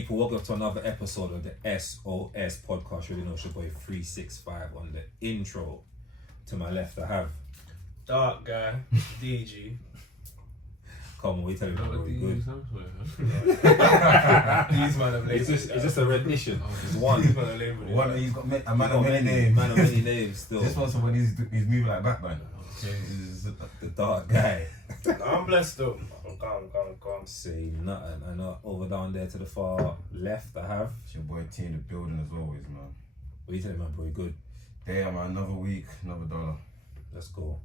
people, welcome to another episode of the SOS podcast. You already know it's your boy 365 on the intro. To my left I have Dark guy, DG. Come on, we tell you about what we're good. These man have labeled It's just a rendition. It's one. These man have labeled it. One, he's got a man of many names. Man of many names still. This one's when he's moving like Batman. Okay. The dark guy. I'm blessed though. I'm calm. Say nothing. I know over down there to the far left I have. It's your boy T in the building as always, man. What you telling me, man, bro? You good? Damn, man, another week, another dollar. Let's go.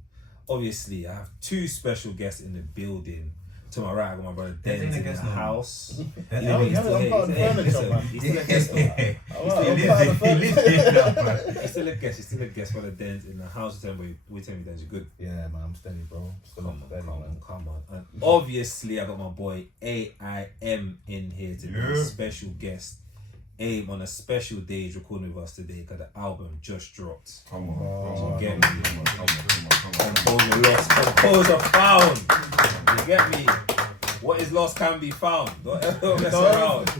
Obviously, I have two special guests in the building. To my right, I got my brother Denz in the house. I'm part of the furniture, man. He's still a guest. He's still a guest. Brother Denz in the house. Tell me, Denz, you good? Yeah, man, I'm steady, bro. Come on. And obviously, I got my boy A.I.M in here to be a special guest. A.I.M on a special day is recording with us today because the album just dropped. Come on. You get me? Composure found. You get me? What is lost can be found. Don't ever mess around.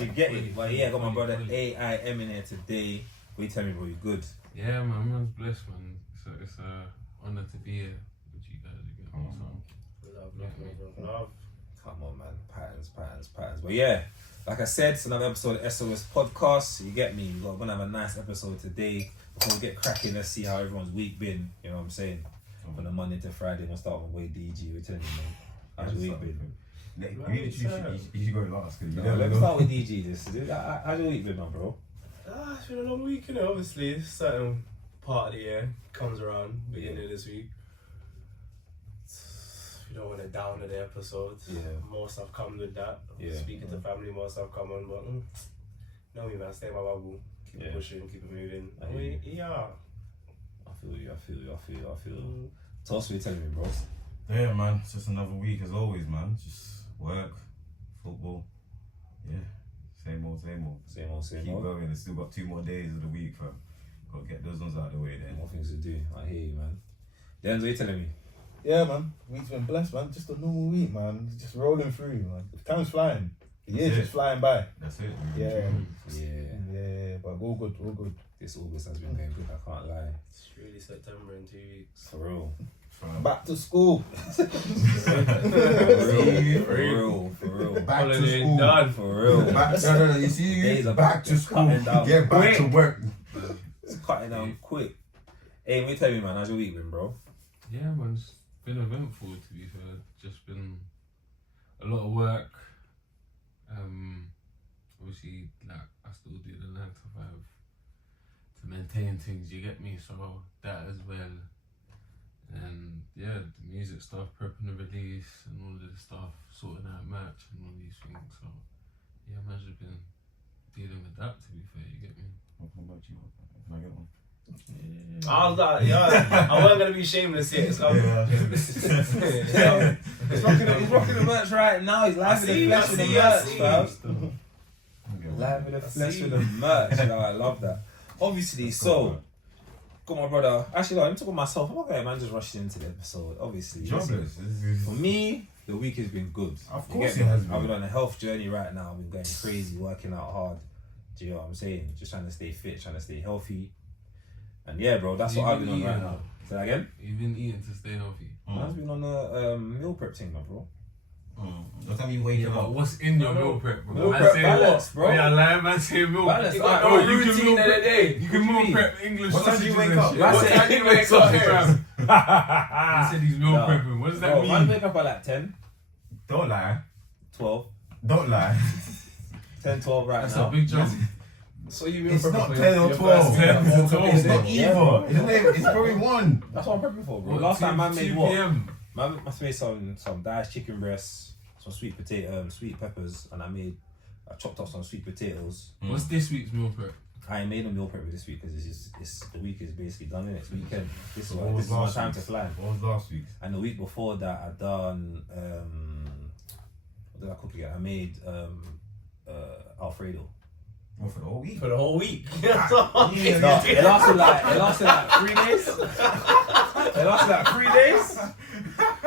You get it? But yeah, I got my brother A.I.M in here today. What you tell me, bro? You good? Yeah, man, man's blessed, man. It's a honor to be here with you guys again. Love. Come on, man. Patterns. But yeah, like I said, it's another episode of SOS podcast. You get me? We're gonna have a nice episode today. Before we get cracking, let's see how everyone's week been. You know what I'm saying? From the Monday to Friday, we'll start with way DG. We're telling you, man. How's your week been? You should go last. Let's start with DG. How's your week been, man, bro? It's been a long week, you know. Obviously, certain part of the year comes around beginning of this week. You don't want to down the episode. Yeah. More stuff comes with that. Yeah. Speaking to family, more stuff come on, but no, me man, stay in my bubble. Keep it pushing, keep it moving. I feel you. Tell us what you're telling me, bro. Yeah, man, it's just another week as always, man. Just work, football. Yeah, same old. Keep going. There's still got 2 more days of the week, fam. Got to get those ones out of the way then. More things to do. I hear you, man. Denz, what you telling me? Yeah, man. Week's been blessed, man. Just a normal week, man. Just rolling through, man. Time's flying. The year's just flying by. That's it. Yeah, but all good. This August has been going good, I can't lie. It's really September in 2 weeks. For real. Back to school. For real. Back to school. Done. For real. No. You see, Days are back to school. Get back to work. It's cutting down quick. Hey, what you tell me, man? How's your week been, bro? Yeah, man, it's been eventful to be fair. Just been a lot of work. Obviously, like I still do the 9 to 5 to maintain things. You get me? So that as well. And yeah, the music stuff, prepping the release and all of the stuff, sorting out merch and all these things. So yeah, man, just been dealing with that to be fair. You get me? What about you? Can I get one? I was like, I wasn't gonna be shameless yet. He's rocking the merch right now. He's live in the flesh with the merch, fam. Live in the flesh with the merch. I love that. Obviously, so got my brother. Actually, no, let me talk about myself. I'm not going, man, just rushing into the episode. Obviously, for me, the week has been good. Of course, it has been. I've been on a health journey right now. I've been going crazy, working out hard. Do you know what I'm saying? Just trying to stay fit, trying to stay healthy. And yeah, bro, that's what I've been on right now. Say that again? You've been eating to stay healthy. I've been on a meal prep thing, man, bro. What time you wake But up? what's in your meal prep, bro? Meal prep balance, bro. Yeah, like, man, say meal prep. Balance. You Alright, got no no routine of the day. You can meal prep English What time do you sausages wake and up? shit. What What time time do you wake up, fam? I You said he's meal prepping. What does that mean? I wake up at like 10, Don't lie. 12. Don't lie. 10, 12 right That's now. a big jump. So you It's not 10 or 12. 10 or 12. It's not Yeah, either. It's probably 1. That's what I'm prepping for, bro. What, Last time I 2 made what? PM? I made some diced chicken breasts, some sweet peppers, and I chopped up some sweet potatoes. What's this week's meal prep? I made a meal prep this week because the week is basically done, innit? It's weekend. This is What this was is my last time week? to fly. What was last week? And the week before that, I done what did I cook again? I made Alfredo. What, for the whole week? for the whole week. No, it lasted like 3 days. It lasted like 3 days.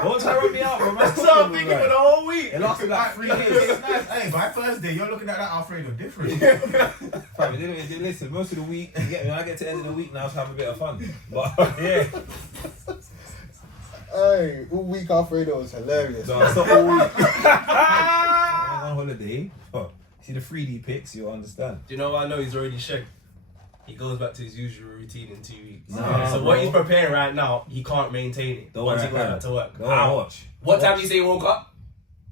Don't try to run me out, bro. That's what I'm thinking for the whole week. It lasted like 3 years. It's nice. Hey, by Thursday, you're looking at that Alfredo different. Fam, listen, most of the week, you get me, when I get to the end of the week now, I have a bit of fun. But yeah. Hey, all week Alfredo was hilarious. No, it's not all week. I'm on holiday. Oh, see the 3D pics, you'll understand. Do you know what I know? He's already shagged. He goes back to his usual routine in 2 weeks. Nah, so bro. what he's preparing right now, he can't maintain it. Don't once worry, he goes I back to work. Don't watch. What time do you say you woke up?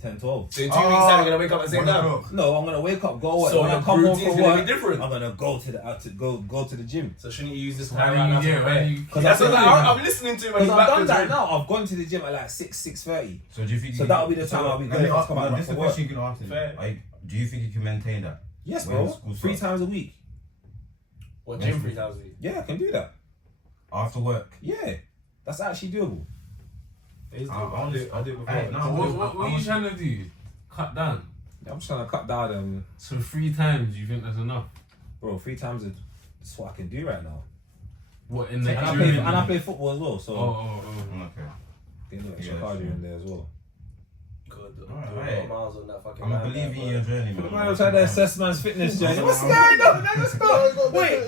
10, 12. So in 2 weeks time, you're gonna wake up at the same time. No, I'm gonna wake up, go work. So when I your come home routine's from gonna work, be different. I'm gonna go to the go to the gym. So shouldn't you use this Why time do right now to you, why do prepare? you, Because That's what I'm I'm listening to him. and Because he's I've done backwards, that right? now. I've gone to the gym at like 6:30. So do you think? So that'll be the time I'll be going to come out This is for the work. question you can ask him. Fair. Like, do you think you can maintain that? Yes, When bro. school 3 starts? times a week. What, gym 3 times a week? Yeah, I can do that. After work? Yeah, that's actually doable. I'll do it before. Hey, no, what are you trying to do? Cut down. I'm just trying to cut down. So 3 times, you think that's enough? Bro, 3 times is what I can do right now. What in the And gym? I play football as well, so Oh. Okay. get a little extra Yeah, cardio sure. in there as well. Good. Alright. Miles on that fucking I'm gonna believe in your journey, man. Man, I'm trying to assess man's fitness journey. What's I'm- going on? Man, let's go. Wait,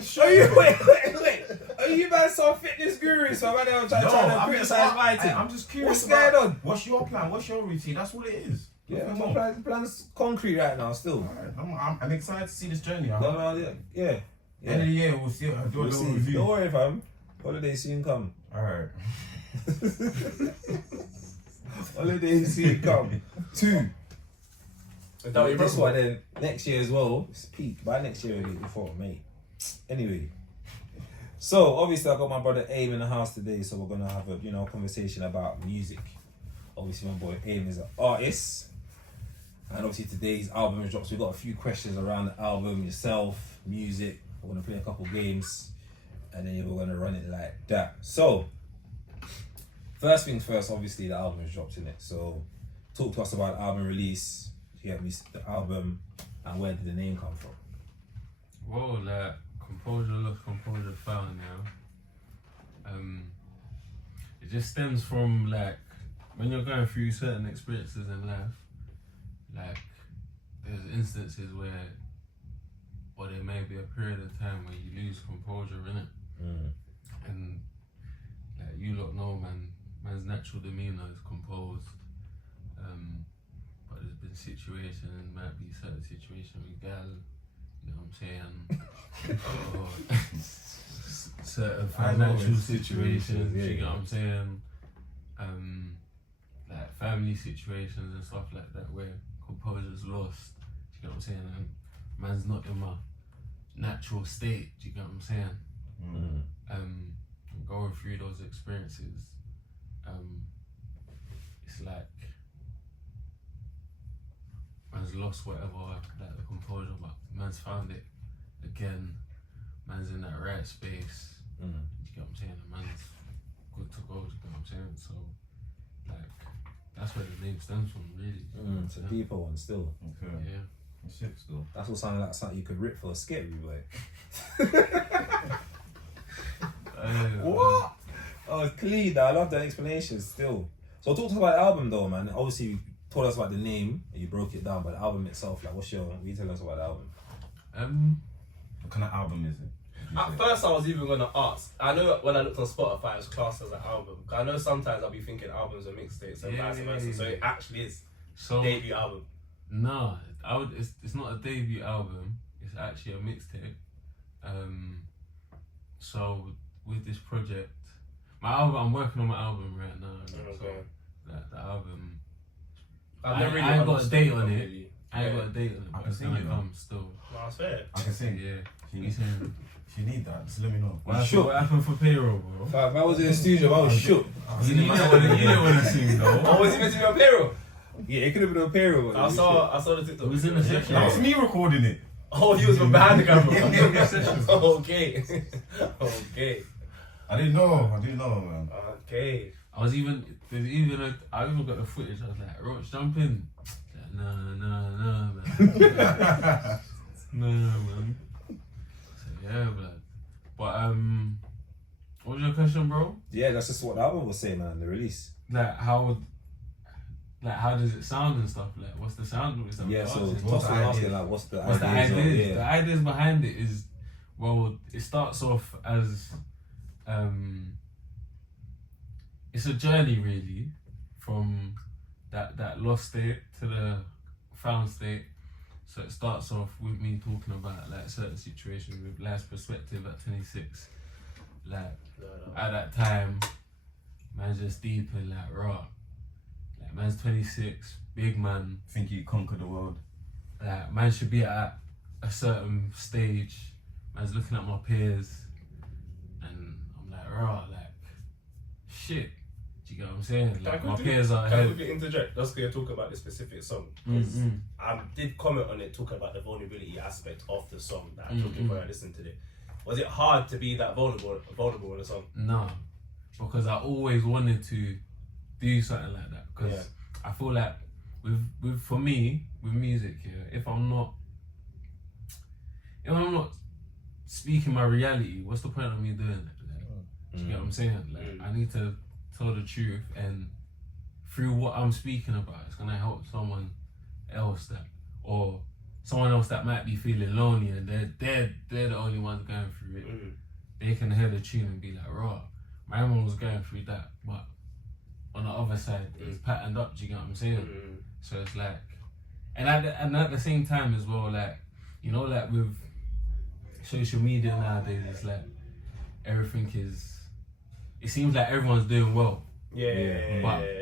wait. Are you man some fitness gurus? So I'm trying to criticize my team. I'm just curious. What's going on? What's your plan? What's your routine? That's what it is. Yeah, Nothing my more. plan's concrete right now still. Alright, I'm excited to see this journey. No, yeah. End of the year, we'll see. Do a We'll little see. review. Don't worry, fam. Holiday soon come. Alright. Holiday soon come. 2. Is that what you're This broke one then next year as well. It's peak. By next year it'll be before May. Anyway. So obviously I got my brother A.I.M in the house today, so we're gonna have a conversation about music. Obviously my boy A.I.M is an artist. And obviously today's album is dropped. So we've got a few questions around the album, yourself, music. We're gonna play a couple games and then we're gonna run it like that. So first things first, obviously the album is dropped in it. So talk to us about the album release. You get me, the album, and where did the name come from? Well, like Composure lost, Composure found now. It just stems from like when you're going through certain experiences in life, like there's instances where, or there may be a period of time where you lose composure in it, and like you lot know, man's natural demeanor is composed. But there's been situations, might be certain situation with gal, you know what I'm saying, or certain financial situations, you know what I'm saying, like family situations and stuff like that where composure's lost, you know what I'm saying, and man's not in my natural state, you know what I'm saying. Going through those experiences, it's like man's lost whatever, like the composure, but man's found it again. Man's in that right space. You get what I'm saying? And man's good to go. You get what I'm saying? So, like, that's where the name stems from, really. It's a deeper one still. Okay. Yeah. It's sick still. That's what sounded like something you could rip for a scary boy. What? Oh, it's clean though. I love that explanation still. So talk to us about the album though, man. Obviously you told us about the name and you broke it down, but the album itself, like what you tell us about the album? What kind of album is it? At first, I was even gonna ask. I know when I looked on Spotify, it was classed as an album. I know sometimes I'll be thinking albums are mixtapes and vice versa. So it actually is So debut album. nah, it's not a debut album. It's actually a mixtape. So with this project, I'm working on my album right now. So the album, I've never I really ain't got a understood date on it. really. I ain't got a date on it, I but can it's see gonna you, come still. No, that's fair. I can sing. Yeah. If you You need, saying if you need that, just let me know. what Sure. happened for payroll, bro? If I was in the studio, I was shook. You didn't want to sing though. Oh, was he meant to be on payroll? Yeah, it could have been a payroll. I saw the TikTok. It was in the section. That was me recording it. Oh, he was from behind the camera. Session. Okay. Okay. I didn't know, man. Okay. I even got the footage. I was like, Roach, jump in. Like, nah, man. Nah, man. So yeah, blood. But what was your question, bro? Yeah, that's just what the album was saying, man. The release. Like how like how does it sound and stuff, like what's the sound of it? Yeah, so what's Toss was asking like, what's the the ideas? ideas? Yeah. The ideas behind it is, well, it starts off as it's a journey really from that lost state to the found state. So it starts off with me talking about like certain situations with life's perspective at 26. Like at that time, man's just deep and like raw. Like man's 26, big man. Think you conquered the world. Like man should be at a certain stage. Man's looking at my peers, and I'm like raw, like shit. Do you get what I'm saying? Like my peers are Can I ahead. quickly interject? That's because you're talking about this specific song. Because I did comment on it, talking about the vulnerability aspect of the song that I took in when I listened to it. Was it hard to be that vulnerable in the song? No, because I always wanted to do something like that. Because I feel like for me with music, if I'm not speaking my reality, what's the point of me doing it? Like, do you get what I'm saying? Like I need to tell the truth, and through what I'm speaking about, it's gonna help someone else that might be feeling lonely, and they're the only ones going through it. They can hear the tune and be like, raw, my mum was going through that, but on the other side, it's patterned up. Do you get what I'm saying? So it's like, and at the same time as well, like, you know, like with social media nowadays, it's like everything is. It seems like everyone's doing well. But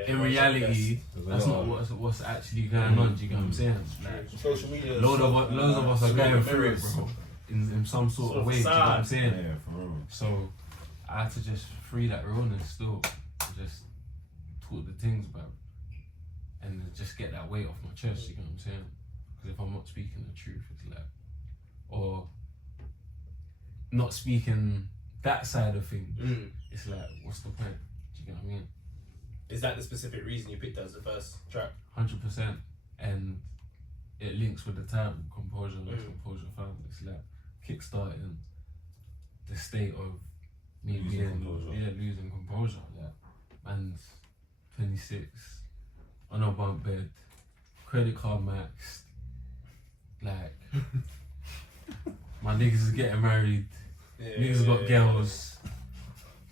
in reality, that's not what's actually going on. Do you get what I'm saying? Like, social media. Loads of us are going through it, bro. In some sort of way. Do you get what I'm saying? Yeah, for real. So I had to just free that realness still, and just talk the things about it, and just get that weight off my chest. You get what I'm saying? Because if I'm not speaking the truth, it's like, or not speaking that side of things, it's like, what's the point? Do you get what I mean? Is that the specific reason you picked that as the first track? 100%, and it links with the title, Composure, Composure found. It's like kickstarting the state of me losing composure. Like, man's 26, on a bunk bed, credit card maxed, like, my niggas is getting married, niggas got girls.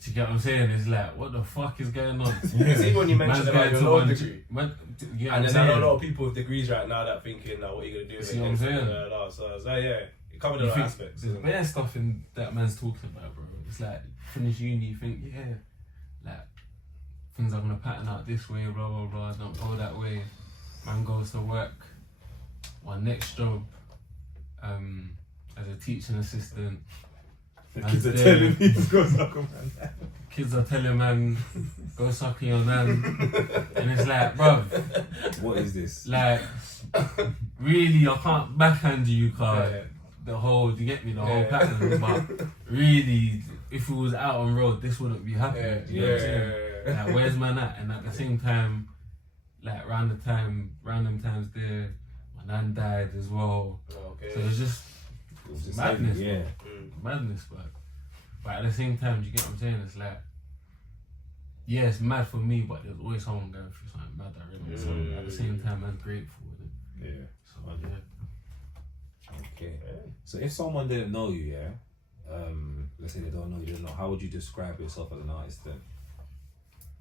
Do you get what I'm saying? It's like, what the fuck is going on? See when you mentioned about your law degree. And then I know a lot of people with degrees right now that thinking, what are you going to do? See what I'm saying? So I was like, it covered a lot of aspects. There's bare stuff in that man's talking about, bro. It's like, finish uni, you think, like, things are going to pattern out this way, blah, blah, blah, don't go that way. Man goes to work. My next job, as a teaching assistant. Kids are telling me to go suck on man. Kids are telling man, go suck on your nan. And it's like, bro, what is this? Like, really, I can't backhand you, cause the whole, you get me, the whole pattern. But really, if it was out on road, this wouldn't be happening. You know what I'm saying? Like, where's man at? And at the same time, like random times there, my nan died as well. So it's just madness, madness, but at the same time, do you get what I'm saying? It's like, yeah, it's mad for me, but there's always someone going through something mad already. So at the same time, I'm grateful with it. So Okay. So if someone didn't know you, let's say they don't know you, how would you describe yourself as an artist then?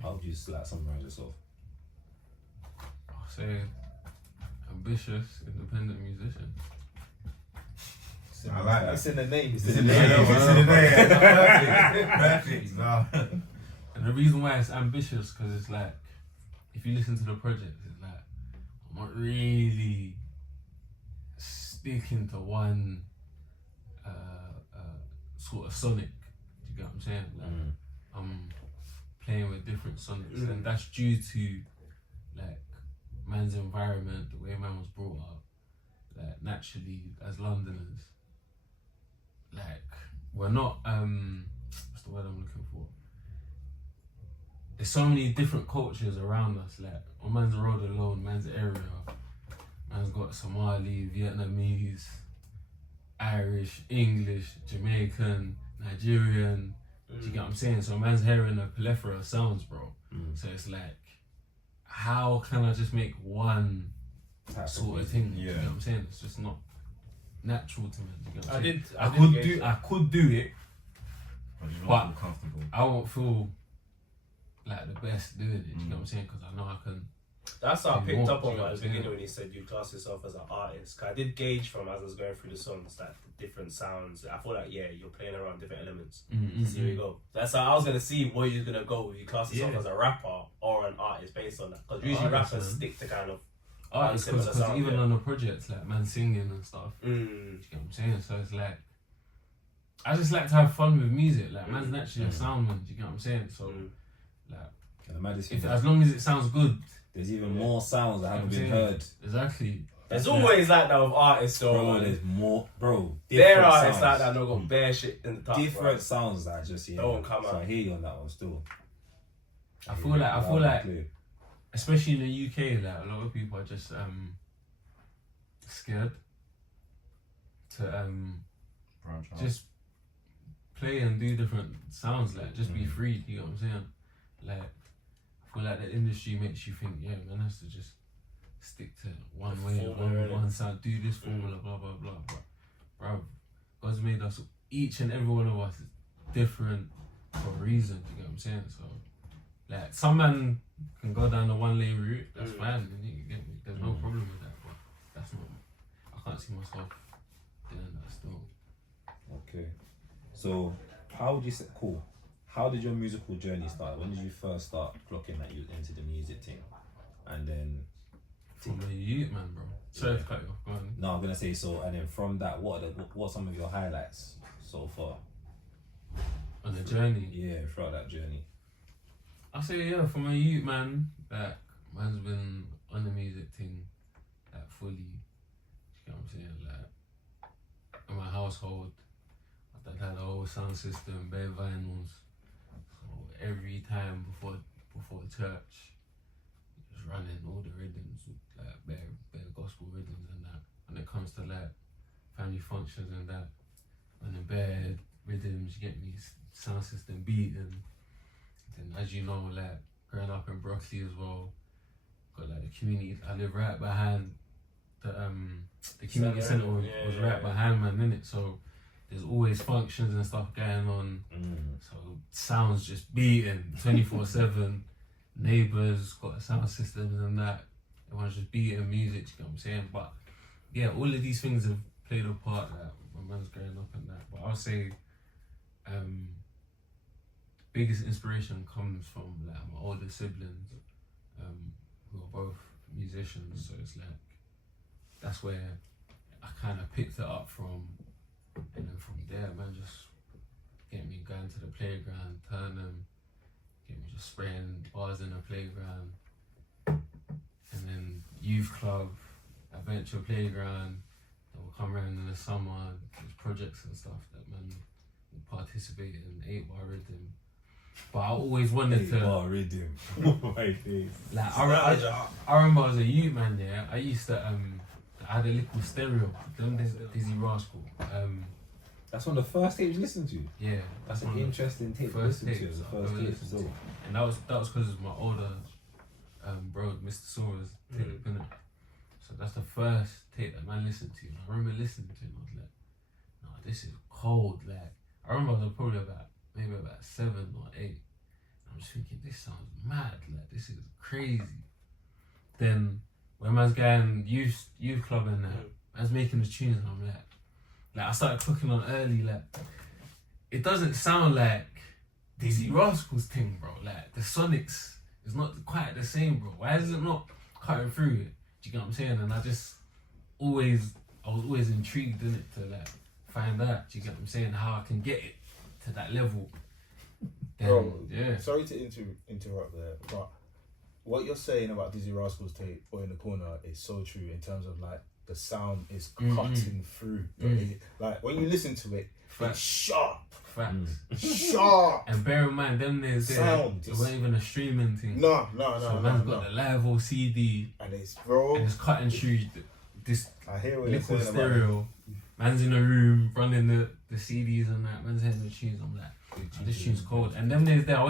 How would you like summarize yourself? I'll say ambitious, independent musician. I like that. It's in the name. It's in the name. Perfect. No. And the reason why it's ambitious, because it's like, if you listen to the project, it's like, I'm not really sticking to one sort of sonic. Do you get what I'm saying? Like, I'm playing with different sonics, and that's due to like man's environment, the way man was brought up. Like naturally, as Londoners, like we're not what's the word I'm looking for? There's so many different cultures around us. Like on man's road alone, man's area, man's got Somali, Vietnamese, Irish, English, Jamaican, Nigerian. Do you get what I'm saying? So man's hearing a plethora of sounds, bro. So it's like, how can I just make one sort of thing? Yeah. You know what I'm saying? It's just not natural to me. You know what I'm saying? I I could do it, But you don't But- feel comfortable. I won't feel like the best doing it. You know what I'm saying? Because I know I can. That's what I Do picked more, up do on you know at what the I'm beginning saying? when he said you class yourself as an artist. 'Cause I did gauge from as I was going through the songs that the different sounds. I feel like you're playing around different elements. See where you go. That's how I was gonna see where you're gonna go. If you class yourself Yeah. as a rapper or an artist based on that. Because usually Artist, rappers man. stick to kind of Artists, similar because sound, even yeah. on the projects, like man singing and stuff. You know what I'm saying? So it's like, I just like to have fun with music. Like man's naturally a soundman. Do you get what I'm saying? So like, And the maddest if thing, as long as it sounds good, there's even more sounds that haven't been saying. heard. Exactly. There's always like that with artists though. Bro, man. there's more, bro. There different are artists like sounds. that. No got bare shit in the top. Different sounds that just Don't come so out. I hear you on that one still. I feel like, especially in the UK, like a lot of people are just scared to Branch out. just play and do different sounds. Like just be free. You know what I'm saying? Like I feel like the industry makes you think, yeah, man, has to just stick to one The way, formula, one sound, do this formula, blah blah blah. But bro, God's made us, each and every one of us is different for a reason. You get what I'm saying? So like some man can go down the one lane route, that's fine. You get me? There's no problem with that. But that's not. I can't see myself doing that still. Okay. So, how would you say, cool, how did your musical journey start? When did you first start clocking that you into the music thing? And then, From a youth man, bro. Sorry to cut you off. Go on. no, I'm going to say so, and then from that, what are some of your highlights so far? On the journey. Yeah, throughout that journey. I say yeah, from a youth man, like man's been on the music thing, like fully. You know what I'm saying? Like in my household, my dad had a whole sound system, bare vinyls. So every time before church, he was running all the rhythms, like bare gospel rhythms and that. When it comes to like family functions and that, and the bare rhythms, you get me, sound system beating. And as you know, like growing up in Broccoli as well, got like the community. I live right behind the community centre was right behind man, innit? So there's always functions and stuff going on. So sounds just beating 24/7. Neighbours got sound systems and that. Everyone's just beating music. You know what I'm saying? But yeah, all of these things have played a part. Like my man's growing up and that. But I'll say. Biggest inspiration comes from like my older siblings, who are both musicians. So it's like that's where I kind of picked it up from, and then from there, man, just get me going to the playground, turn them, get me just spraying bars in the playground, and then youth club, adventure playground. Then we'll come around in the summer, there's projects and stuff that man will participate in 8-bar rhythm. But I always wanted to. Rhythm. My face. Like I remember as a youth man, yeah, I used to I had a little stereo, them Dizzy Rascal. That's one of the first tapes you listened to. Yeah, That's an one of the interesting tape to first listen to. tapes The I've first ever tape. listened So. to. And that was because of my older bro, Mr. Sora's tape, innit? So that's the first tape that man listened to. And I remember listening to it and I was like, no, this is cold. Like I remember I was probably maybe about 7 or 8. I'm just thinking, this sounds mad. Like this is crazy. Then when man's going youth club and that, man's making the tunes and I'm like I started cooking on early. Like it doesn't sound like Dizzy Rascal's thing, bro. Like the Sonics is not quite the same, bro. Why is it not cutting through it? Do you get what I'm saying? And I was always intrigued in it to like find out. Do you get what I'm saying? How I can get it to that level. Then, Bro, yeah. sorry to interrupt there, but what you're saying about Dizzy Rascal's tape or in the corner is so true in terms of like the sound is cutting through. Like when you listen to it, it's sharp. Facts. Sharp. And bear in mind, them days Sound. it wasn't even a streaming thing. No. So man's got the live or CD And it's, bro, and it's cutting through this I hear what you're little saying about it. stereo. Man's in the room running the CDs and that. Man's hearing the tunes. I'm like, this tune's cold. And them days there, I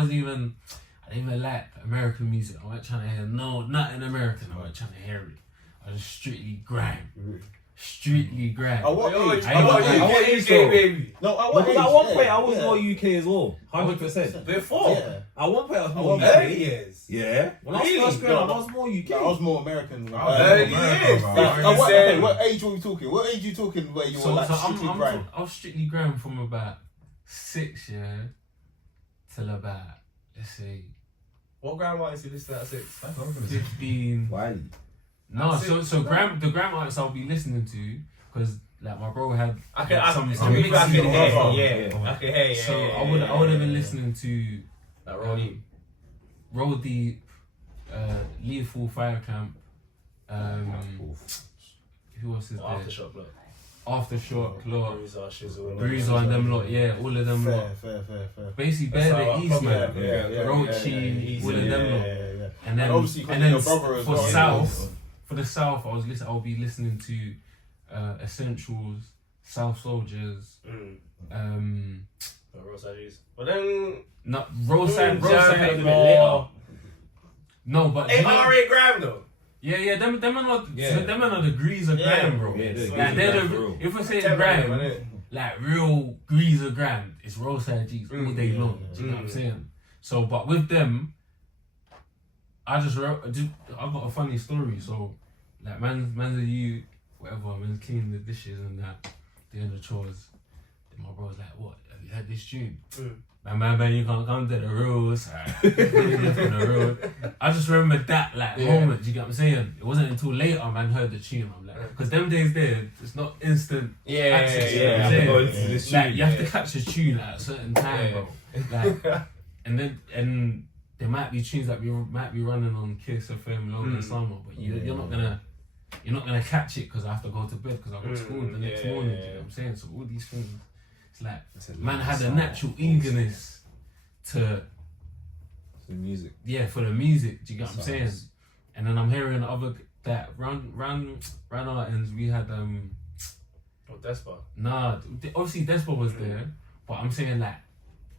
I didn't even like American music. I wasn't trying to hear nothing American. I wasn't trying to hear it. I was strictly grime. Strictly grime. At what age? I what age though? baby. No, at Because at one point I was Yeah. more UK as well. 100%. Before. Yeah. At one point I was more Early UK. years. Yeah. When I Really? was first growing up, No, I was more UK. I was more American. Early years. What age were we talking? What age are you talking where you were like strictly grime? I was strictly grime from about 6 till about, let's say, What grandma is you listen at 6? 15. Why? No, That's it. so the grime artists I'll be listening to, because like my bro had I can some hear, mixes. yeah. I can hear, So I would have been listening to Like Ronnie. Roll Deep, Lethal Fire Camp, who else is there? Aftershock, look. Aftershock, lot, Bruiser, Shizzle. Bruiser and them lot, yeah, all of them lot. Fair. Basically, That's Bear how the I- East, man. yeah. Roachy, all of them lot. Yeah. And then, obviously, 'cause and then your brother as for well. South, for the South, I'll be listening to Essentials, South Soldiers, Rosaries. But then. not Roadside Jam a bit more. later. No, but you know- 8 gram though. yeah, them are not Yeah. them are not degrees of Yeah. grime, bro. Yeah, Like they're grime, the bro. if we're saying 10 grime, innit? like real degrees of grime, it's Roadside G's all day long. Do you know what I'm saying? So, but with them, I got a funny story. So, like man's a you, whatever, man's cleaning the dishes and that, doing the chores. Then my bro's like, "What? Have you heard this tune?" Man, you can't come to the rules. I just remember that moment. You get what I'm saying? It wasn't until later man heard the tune. I'm like, because them days there, it's not instant access. You know what I'm saying? Like, you have to catch a tune at a certain time, bro. Like, and there might be tunes that might be running on Kiss FM long in summer, but you're not gonna catch it because I have to go to bed because I've got school the next morning. You know what I'm saying? So all these things. It's like man had a natural eagerness to The music. yeah for the music. Do you get what I'm saying? And then I'm hearing other that run items. We had Despa. nah. Obviously Despa was there, but I'm saying like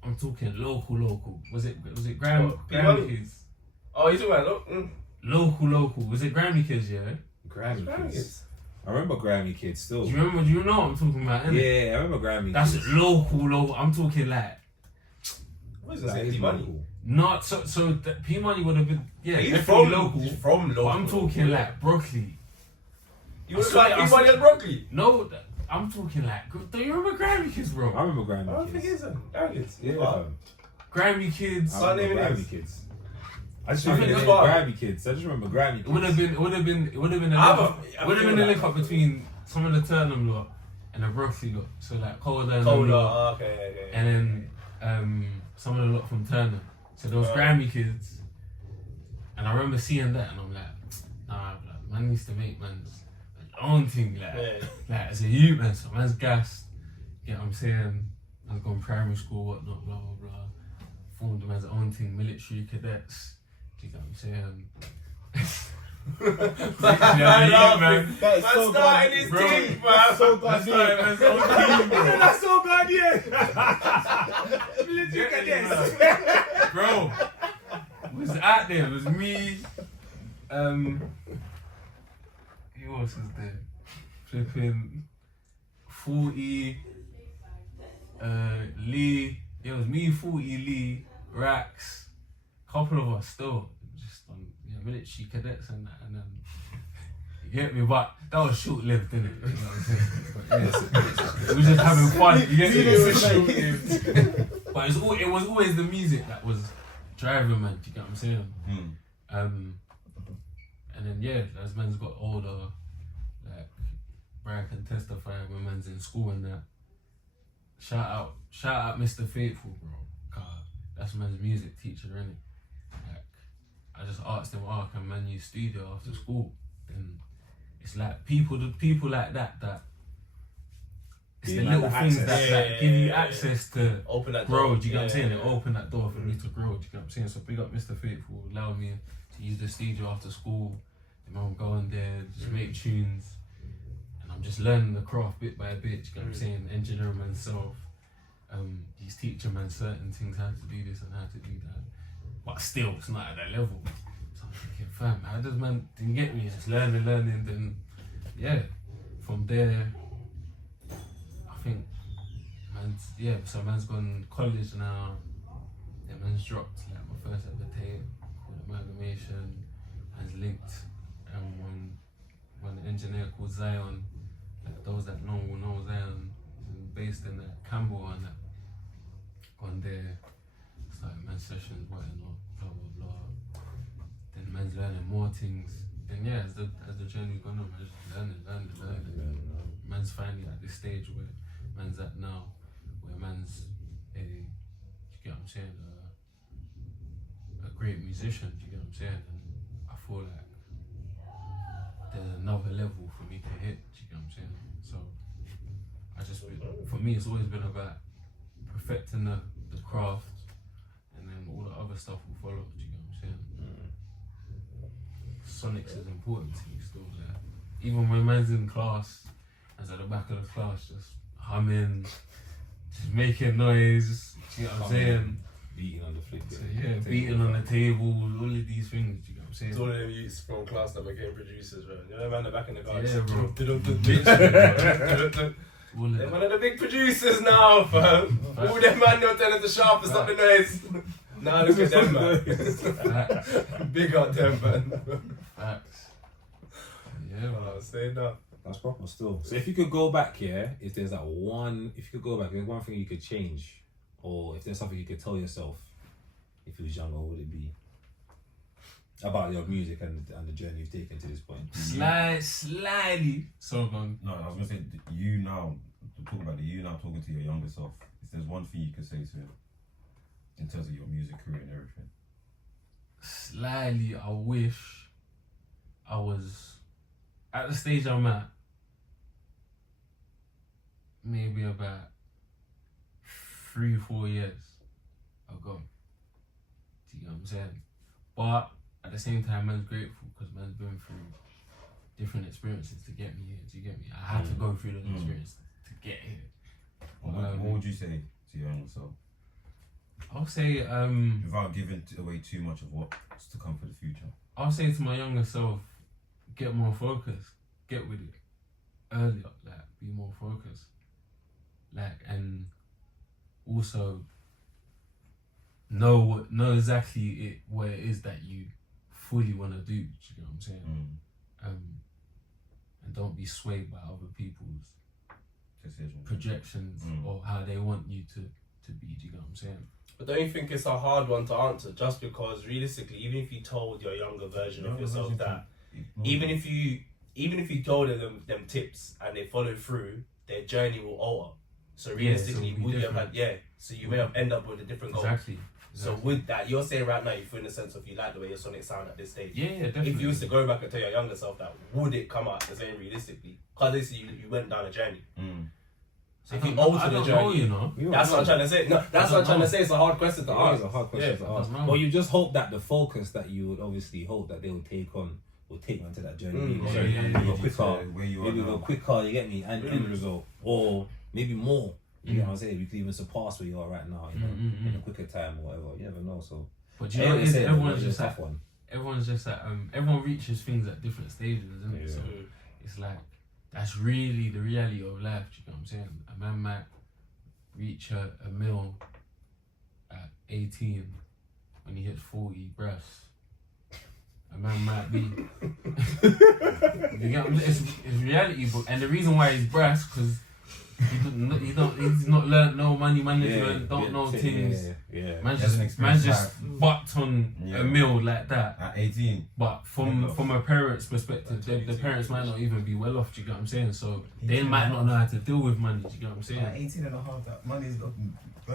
I'm talking local. Was it Grammy Kids? Oh, you talking about Local. Was it Grammy Kids? Yeah. Grammy Kids. I remember Grammy Kids still. Do you know what I'm talking about? Innit? Yeah, I remember Grammy That's Kids. local. I'm talking like What is That this? is Money. local. not so. P Money would have been He's definitely from local. He's from local. But I'm talking like Broccoli. You I look swear- like I P-Money and broccoli. No, I'm talking like. Do you remember Grammy Kids, bro? I remember I Grammy don't think Kids. it's Grammy Kids. Yeah. What? Grammy Kids. I remember name Grammy is? Kids. I just I remember think the it's what? Grammy Kids. I just remember Grammy Kids. It would have been a I link up between some of the Turnham lot and the Broccoli lot. So like Colder and them Cola. lot, Okay. and then some of the lot from Turnham. So there was Grammy Kids, and I remember seeing that, and I'm like, nah, like, man needs to make man's own thing, like as a youth, man. So man's gassed. You know what I'm saying? Man's gone primary school, whatnot, blah blah blah. Formed man's own thing, military cadets. Do you get what I'm saying? Man. That is Man so starting bad. his Bro, thing, That's bro. so bad. That's so bad, yeah. Military cadets. Bro, was out there. It was me. Who else is there? Flipping 40. Lee. It was me, 40, Lee, Rax. Couple of us still just on military cadets and that, and then you get me. But that was short lived, didn't it? You know what I'm saying? But yes, we were just having fun. You get me? It was short lived. But it was always the music that was driving, man. Do you get what I'm saying? And then yeah, as man's got older, like Brian can testify when man's in school and that. Shout out Mr. Faithful, bro. God, that's man's music teacher, innit? Like, I just asked him, "Oh, can man use studio after school?" And it's like people like that. It's the little things that give you access to open that grow. door. Do you get what I'm saying? It opened that door for me to grow. Do you get what I'm saying? So big up Mr. Faithful, allow me to use the studio after school. You know, go in there, just make tunes. I'm just learning the craft bit by bit, you get what I'm saying, engineering myself. He's teaching man certain things, how to do this and how to do that. but still, it's not at that level. So I'm thinking, fam, how does man didn't get me? Just learning, then yeah, from there, I think so man's gone college now. Yeah, man's dropped like my first ever tape called Amalgamation. Man's linked one engineer called Zion. Like those that know will know Zion. He's based in Campbell and that. Gone there, started man's sessions, whatnot, blah blah blah. Then man's learning more things. Then yeah, as the journey's gone on, man's just learning. Man's finally at this stage where man's at now, where man's you get what I'm saying, a great musician, do you get what I'm saying? And I feel like there's another level for me to hit, do you get what I'm saying? So for me it's always been about perfecting the craft, and then all the other stuff will follow, do you get what I'm saying? Sonics is important to me still, like, even when man's in class, man's at the back of the class just humming, just making noise, do you get what I'm saying? Beating on the flip. So, yeah, beating on the table, all of these things, do you get what I'm saying? It's all of them youths from class that became producers, bro. You know, man, the back in the car. Yeah, bro. They're one of the big producers now, fam. All them man not telling the sharp, stop the noise. Now look at them, man. Big up them, man. Facts. Yeah, I'll say that. That's proper still. So if you could go back, if there's one thing you could change, or if there's something you could tell yourself if you was younger, what would it be? About your music and the journey you've taken to this point. Slightly. So gone. No, I was gonna say you now. Talk about you now talking to your younger self. If there's one thing you could say to him in terms of your music career and everything. Slightly, I wish I was at the stage I'm at. Maybe about 3-4 years ago. Do you know what I'm saying? But at the same time, man's grateful because man's been through different experiences to get me here. Do you get me? I had to go through those experiences to get here. What would you say to your younger self? I'll say, without giving away too much of what's to come for the future. I'll say to my younger self, get more focused, get with it earlier, like be more focused, like, and also know exactly what it is that you fully want to do. Do you know what I'm saying? And don't be swayed by other people's projections or how they want you to be. Do you know what I'm saying? But don't you think it's a hard one to answer? Just because realistically, even if you told your younger version of yourself that, even if you told them tips and they follow through, their journey will alter. So realistically, would you have had, so you may have ended up with a different goal. Exactly. So with that, you're saying right now you feel in the sense of you like the way your sonic sound at this stage. Yeah, definitely. If you was to go back and tell your younger self that, would it come out the same realistically? Because you went down a journey. So if you alter the journey, you know. That's what I'm trying to say. No, that's what I'm trying to say. It's a hard question to ask. It's a hard question to ask. Well, you just hope that the focus that you would obviously hope that they will take on will take you onto that journey. Maybe go quicker, you get me, and end result, or maybe more. You know what I'm saying? We could even surpass where you are right now, you know, in a quicker time or whatever. You never know. So, but you know, everyone's just at everyone reaches things at different stages, isn't it? So it's like that's really the reality of life. You know what I'm saying? A man might reach a mil at 18 when he hits 40 breaths. A man might be. You get what I'm saying? It's reality, but and the reason why he's breaths because. He's not learned no money management, don't know things. Man's just bucked on a meal like that at 18. But from a parent's perspective, the parents might not even be well off. Do you get what I'm saying? So they might not know how to deal with money. Do you get what I'm saying? At 18 and a half, that money's not. I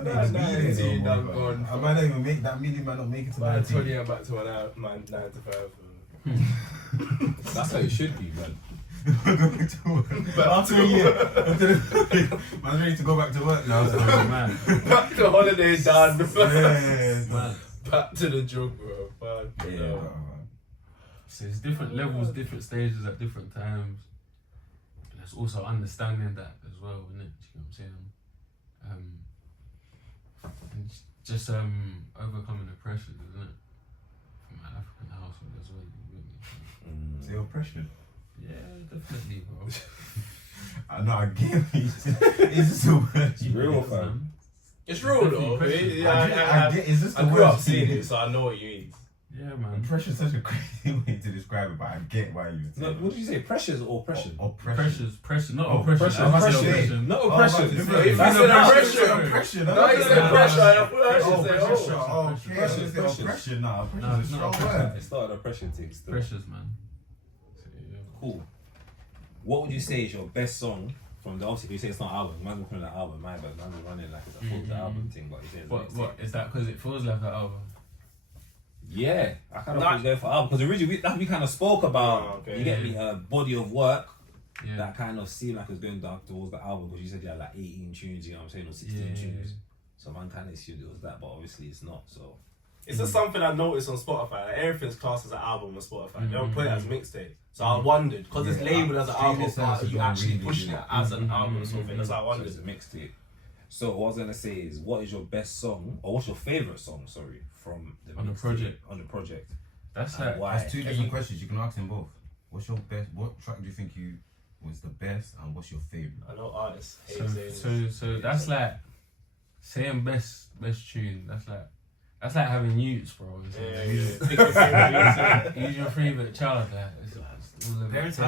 might not even make that million. Might not make it to 19. 20 I'm back to an 9 to 5. That's how it should be, man. But after a year, I'm ready to go back to work now. So man, back to holiday done. Man. Back to the joke, bro. So it's different levels, different stages at different times. And there's also understanding that as well, isn't it? Do you know what I'm saying? And just overcoming the pressures, isn't it? From my African household as well. You get me? So you're pressured. Yeah, definitely, bro. I know, I get it. Is this the word? It's real, fam. It's real though. I get. Is this the I word? grew up seeing it, so I know what you mean. Yeah, man. Pressure is such a crazy way to describe it, but I get why you would say No, it. what did you say? Pressures or oppression? Pressure, not Oh, oppression. pressure, I must say pressure. oppression. Not Oh, oppression. that's If you That's said oppression. oppression. No, he said pressure. I thought I should say, pressure. oh. Okay, Pressure, I was pressure. oppression now. No, Pressure it's is a not strong oppression. word. It started oppression thing still. Pressures, man. So, yeah. Cool. What would you say is your best song from the, obviously you say it's not album, man's calling it album, my bad, man's running like it's a full album thing, but you say it's a What is that? Because it feels like an album. Yeah, I kind of thought you go for album because originally we kind of spoke about you get me a body of work that kind of seemed like it was going down towards the album because you said you had like 18 tunes, you know what I'm saying, or 16 tunes. So man kind of assumed it was that, but obviously it's not. So It's just something I noticed on Spotify. Like everything's classed as an album on Spotify. They don't put it as a mixtape. So I wondered because it's labeled as an album, but you actually pushing it as an album or something. That's how I wondered. it's a mixtape. So what I was gonna say is, what is your best song, or what's your favorite song? Sorry, from the On the mixtape, project. On the project. That's And like why? That's two different questions. You can ask them both. What's your best? What track do you think was the best, and what's your favorite? I know artists hate saying So that's like saying best tune. That's like having youths, bro. Who's your favorite child?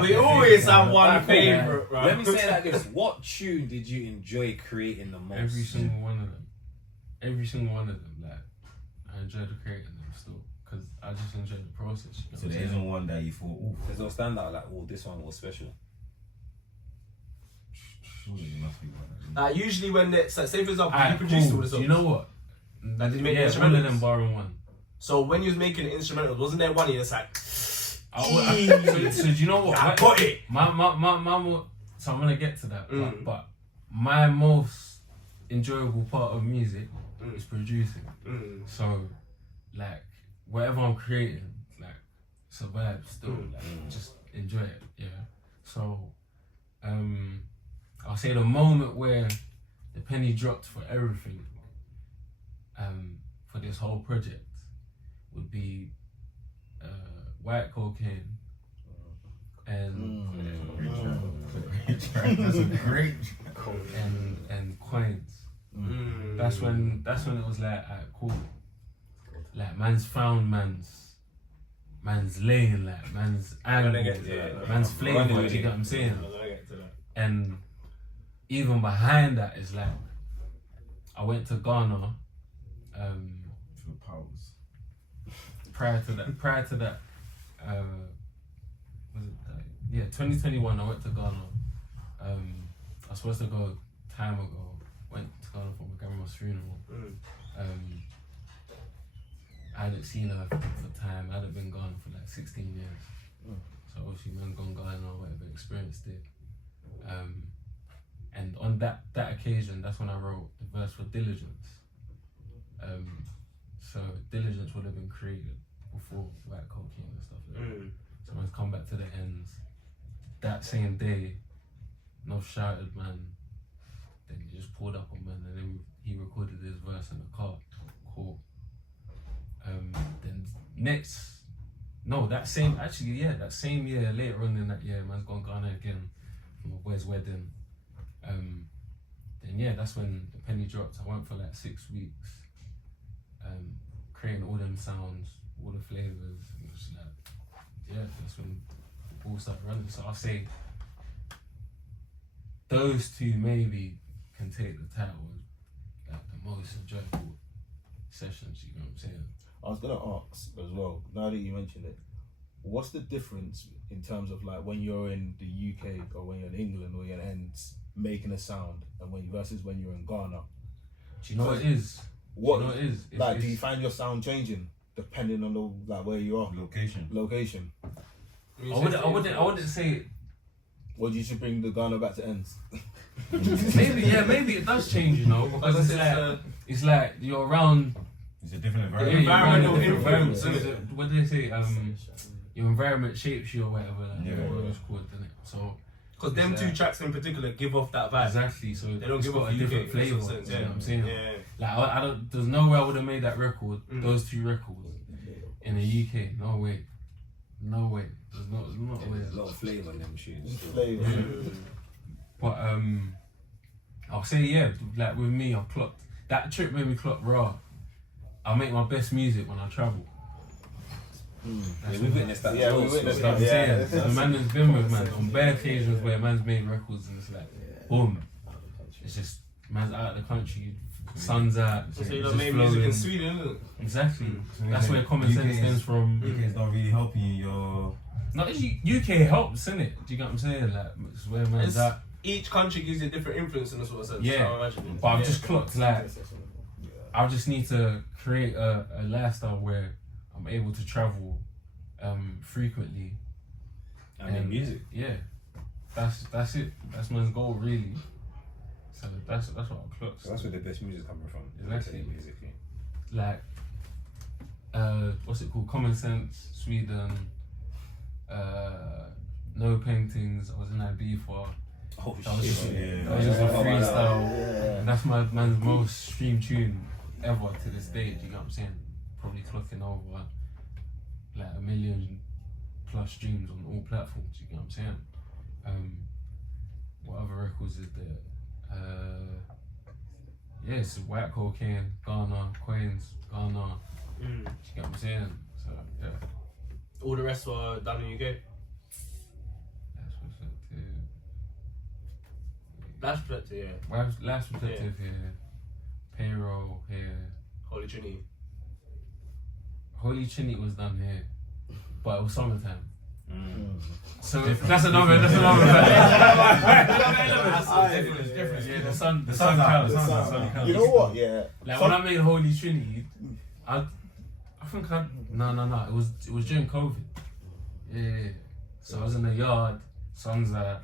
We always have one favorite, bro. Let me say it like this: what tune did you enjoy creating the most? Every single one of them. Every single one of them. Like I enjoyed creating them still because I just enjoyed the process. You know So what there I'm saying? isn't one that you thought, ooh, There's no standout like, oh, this one was special. surely there must be one. Usually when it's like, say for example, Alright, you produced cool. all the songs. You know what? Like, did you make all of instrumentals? them barring one. So when you was making instrumentals, wasn't there one you're just like, So do you know what? I got it. So I'm gonna get to that. But my most enjoyable part of music is producing. So like whatever I'm creating, like survive still. Like just enjoy it. Yeah. So I'll say the moment where the penny dropped for everything, for this whole project would be White Cocaine and That's a great and Coins. That's when it was like, alright, cool. Like man's found man's lane, like man's angle, man's flavour. Do you get what I'm saying? And even behind that is like, I went to Ghana. Prior to that, was it that? Yeah, 2021. I went to Ghana. I was supposed to go time ago. Went to Ghana for my grandma's funeral. I hadn't seen her for time. I hadn't been gone for like 16 years. So obviously, man, gone Ghana or whatever, experienced it. And on that occasion, that's when I wrote the verse for Diligence. So Diligence would have been created before White Cocaine and stuff like that. So when it's come back to the ends, that same day, no shouted man, then he just pulled up on man and then he recorded his verse in the car. Cool. Then that same year, later on in that year, man's gone Ghana again for my boy's wedding. Then yeah, that's when the penny dropped. I went for like 6 weeks, creating all them sounds, all the flavors. And it was like, yeah, that's when the ball started running. So I'll say those two maybe can take the title as like the most enjoyable sessions. You know what I'm saying? I was gonna ask as well. Now that you mentioned it, what's the difference in terms of like when you're in the UK or when you're in England or you're in making a sound, and versus when you're in Ghana? Do you know what it is? What do you know what it is? Like, do you find your sound changing depending on the like where you are? Location. I wouldn't say. Well, you should bring the Ghana back to ends. maybe it does change, you know, because it's like you're around. It's a different environment. So what do they say? Your environment shapes you or whatever. Like, whatever it's called, isn't it? So Because them two tracks in particular give off that vibe. Exactly, so They don't it's give got off a UK, different flavour. in some sense, You know yeah. what I'm saying? Yeah. Like I don't. There's no way I would have made that record. Those two records in the UK. No way. No way. There's not a way. There's a lot of flavour in them tunes. But I'll say yeah. Like with me, I clocked that trip made me clock raw. I make my best music when I travel. Yeah, we witnessed that. Yeah, as well, we witnessed so- That's what I'm Yeah. saying. The man has been with man on bare occasions where man's made records and it's like boom. It's just man's out of the country, sun's out. So it's you just done made music in flowing. Sweden, isn't it? Exactly. So That's like, where common sense stems from. UK is not really helping you. Your Not UK helps, innit? Do you get what I'm saying? Like it's where man's It's- at. Each country gives you a different influence in a sort of sense. Yeah. So I imagine. But I've Yeah. just clocked like I just need to create a lifestyle where I'm able to travel frequently. And then music. Yeah. That's it. That's man's goal really. So that's what I clocked. So that's where the best music's coming from. Exactly. Musically. Like what's it called? Common Sense, Sweden, No Paintings, I was in IB for. Oh That was just, yeah. that was just a Yeah. freestyle. And that's my man's most streamed tune ever to this day. Do you know what I'm saying? Probably clocking over like 1 million plus streams on all platforms. You know what I'm saying? What other records is there? Yeah, it's White Cocaine, Ghana, Queens, Ghana. You get what I'm saying? So yeah, All the rest were done in UK. that's what's up too. That's better, yeah. Last Reflective here, Payroll here. Holy Trinity. Holy Trinity was done here, but it was summertime. So Different. that's another. That's different. Yeah, the sun sun's counts. out, the The sun's sun out. counts. You know what? Yeah. Like when I made Holy Trinity, I think no. It was during COVID. Yeah. So I was in the yard, sun's out,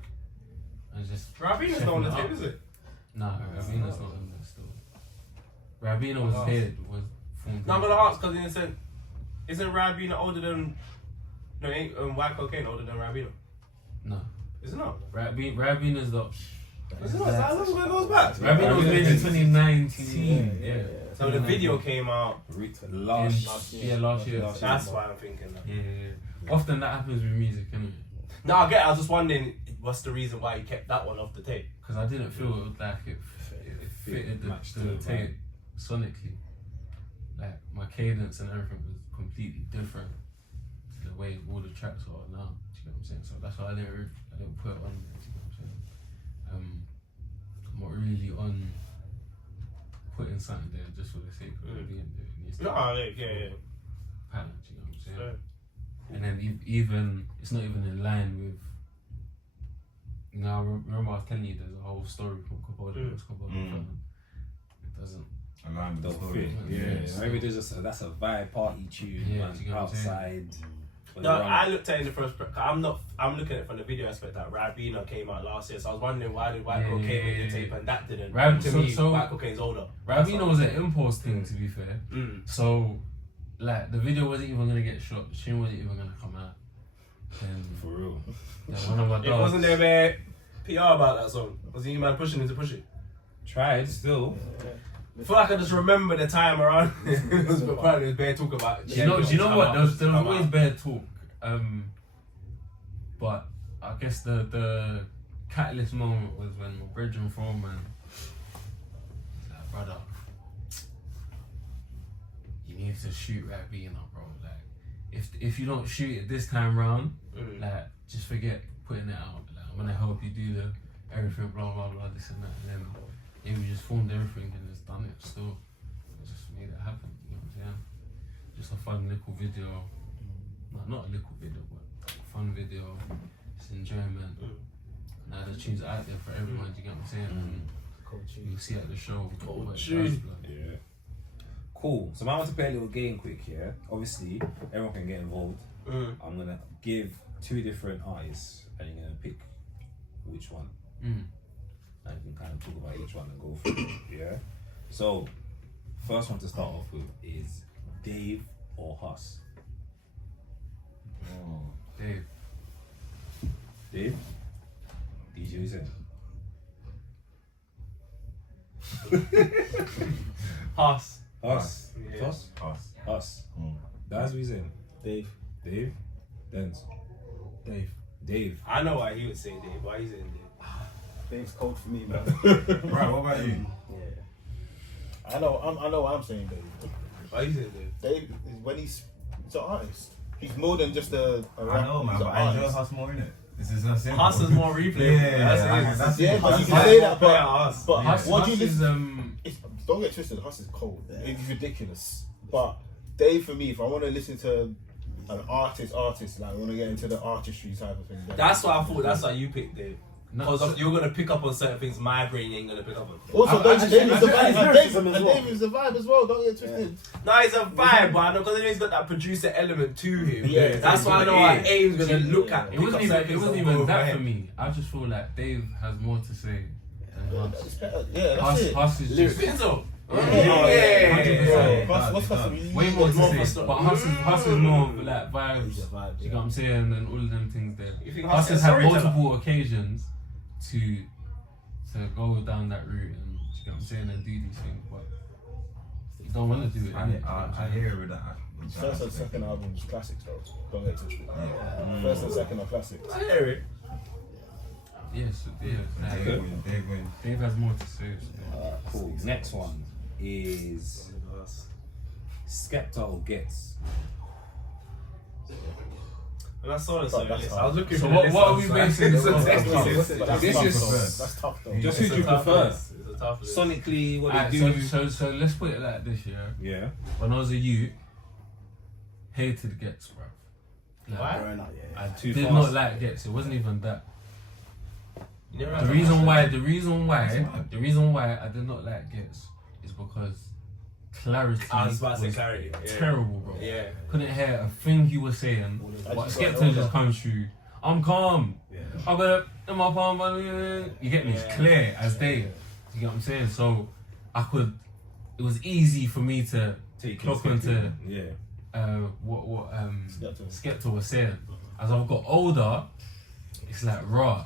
and just. Rabina's not on the tape, is it? Nah, Rabina's not in there still. Rabina was here. Was formed. No, I'm gonna ask because in a sense, isn't Rabina older than? No, ain't White Cocaine older than Rabina? No. Is it not? Rabina's the. Is it not? How long ago it goes back? Rabina was made in 2019. Yeah. So the video came out. Last Yeah, last year. That's why I'm thinking that. Yeah. Often that happens with music, innit? No, I get it. I was just wondering what's the reason why you kept that one off the tape. Because I didn't feel like it fitted the tape sonically. Like my cadence and everything was completely different to the way all the tracks are now. Do you know what I'm saying? So that's why I didn't put it on there. Do you know what I'm saying? I'm not really on putting something there just for the sake of it being there. It needs to No, be yeah. pattern. Do you know what I'm saying? Fair. And then even it's not even in line with. You know, I remember I was telling you there's a whole story from Composure. It doesn't. align with the Don't story. fit. Yeah. Yeah. Maybe there's just that's a vibe party tune, Yeah, man, do you get what I'm saying? outside. No, I looked at it in the first. I'm looking at it from the video aspect that Rabina came out last year, so I was wondering why did White Cocaine make the tape and that didn't. To me, White Cocaine's older. Rabina was an impulse thing, to be fair. So, like, the video wasn't even gonna get shot. The tune wasn't even gonna come out. And For real. then one of my It dogs. wasn't there PR about that song. Was you man pushing him to push it? Tried still. I feel like I just remember the time around. It was probably bare talk about. Do you know what? There was always bad talk. But I guess the catalyst moment was when my brethren from man was like, brother, you need to shoot Rabina, bro. Like, if you don't shoot it this time round, like, just forget putting it out. Like, I'm gonna help you do everything, blah blah blah, this and that, and then yeah, we just formed everything and just done it. Still, just made it happen. You know what I'm saying? Just a fun little video. Not a little video, but a fun video. It's enjoyment. Now the tunes are out there for everyone. Do you get what I'm saying? You'll see at the show. Yeah. Cool. So I want to play a little game quick here. Obviously, everyone can get involved. I'm gonna give 2 different artists, and you're gonna pick which one. And you can kind of talk about each one and go through it. Yeah. So, first one to start off with is Dave or Huss. Dave. Dave? DJ who's in? Us. Us. Yeah. Us. Us. Us. Mm. That's who's in. Dave. Dave. Denz. Dave. Dave. I know why he would say Dave. Why he's saying Dave? Dave's cold for me, man. Right, what about you? Yeah. I know what I'm saying, Dave. Why you saying Dave? Dave is when he's an artist. He's more than just a I know, man, he's but an I enjoy artist. Hus more, innit? This is not simple. Us is more replayable. Yeah, that's Yeah, it. but Hus you is can like- say that, but Us. but Yeah. what do you Hus is, listen? Don't get twisted. Hus is cold. It's ridiculous. But Dave, for me, if I want to listen to an artist, like I want to get into the artistry type of thing. then- That's why I thought that's why you picked Dave. No, Because you're gonna pick up on certain things my brain ain't gonna pick up on. Also, Dave is the vibe. lyricism as And well. Dave is the vibe as well. Don't get twisted. No, it's a vibe, but I know because he's got that producer element to him. Yeah, That's why I know what A.I.M's gonna look at. It wasn't even that that for me. I just feel like Dave has more to say than Hus. Yeah, that's it. Hus is just Benzo. Yeah. What's Done. custom? way more More to for say. stuff. But Hus is more of like vibes. vibe. You know what I'm saying? And all of them things there. You think Hus Hus is has had storyteller? multiple occasions to go down that route and you know what I'm saying and do these things, but you don't want to do it. innit? I hear it with that. First and second albums, classics though. Don't get twisted. Yeah. First and second are classics. I hear it. Yes, like, Dave win. Dave has more to say. So. Cool. Next one is Skepta or Gets. When I saw this But on the that's list, hard. I was looking So for what- the list. what I are was we like, basing this it's a on? tough But list. that's This tough is- though. That's tough though. Just who It's do a you tough prefer? list. It's a tough list. Sonically, what Alright, they do. so let's put it like this, yeah. Yeah. When I was a youth, hated Gets, bro. Like, Why? Growing up, yeah. I Too did fast. not like Gets. It wasn't even that. You never The had reason that why much. the reason why I did not like Gets is because clarity I was about to say clarity. Yeah. terrible, bro. Yeah. Couldn't hear a thing he was saying. But just got Skepta older. just comes through. I'm calm. I'm gonna in my palm. You get me? It's Yeah. clear as day. You get what I'm saying? So it was easy for me to Take clock onto Yeah. what Skepta. Skepta was saying. As I've got older, it's like raw.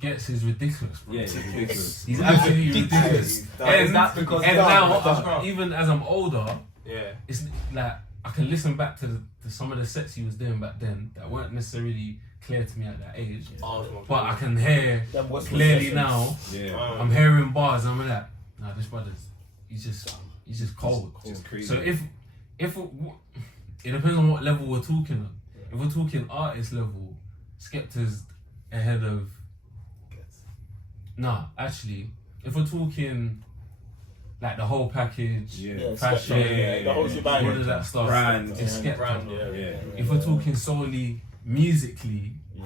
Gets is ridiculous, bro. Yeah, it's ridiculous. He's absolutely ridiculous. Is And, that because and that's now, wrong? even as I'm older, Yeah. it's like I can listen back to some of the sets he was doing back then that weren't necessarily clear to me at that age. But I can hear Them West Coast clearly sessions. now. Yeah. I'm hearing bars and I'm like, nah, this brother's he's just cold. Just crazy. So if it depends on what level we're talking on. If we're talking artist level, Skepta's ahead of. Nah, actually, if we're talking like the whole package, Yeah. fashion, Skepta, the whole shebang. all of that stuff, Brand. it's Skepta. Brand, yeah. Yeah. If we're talking solely musically, Yeah.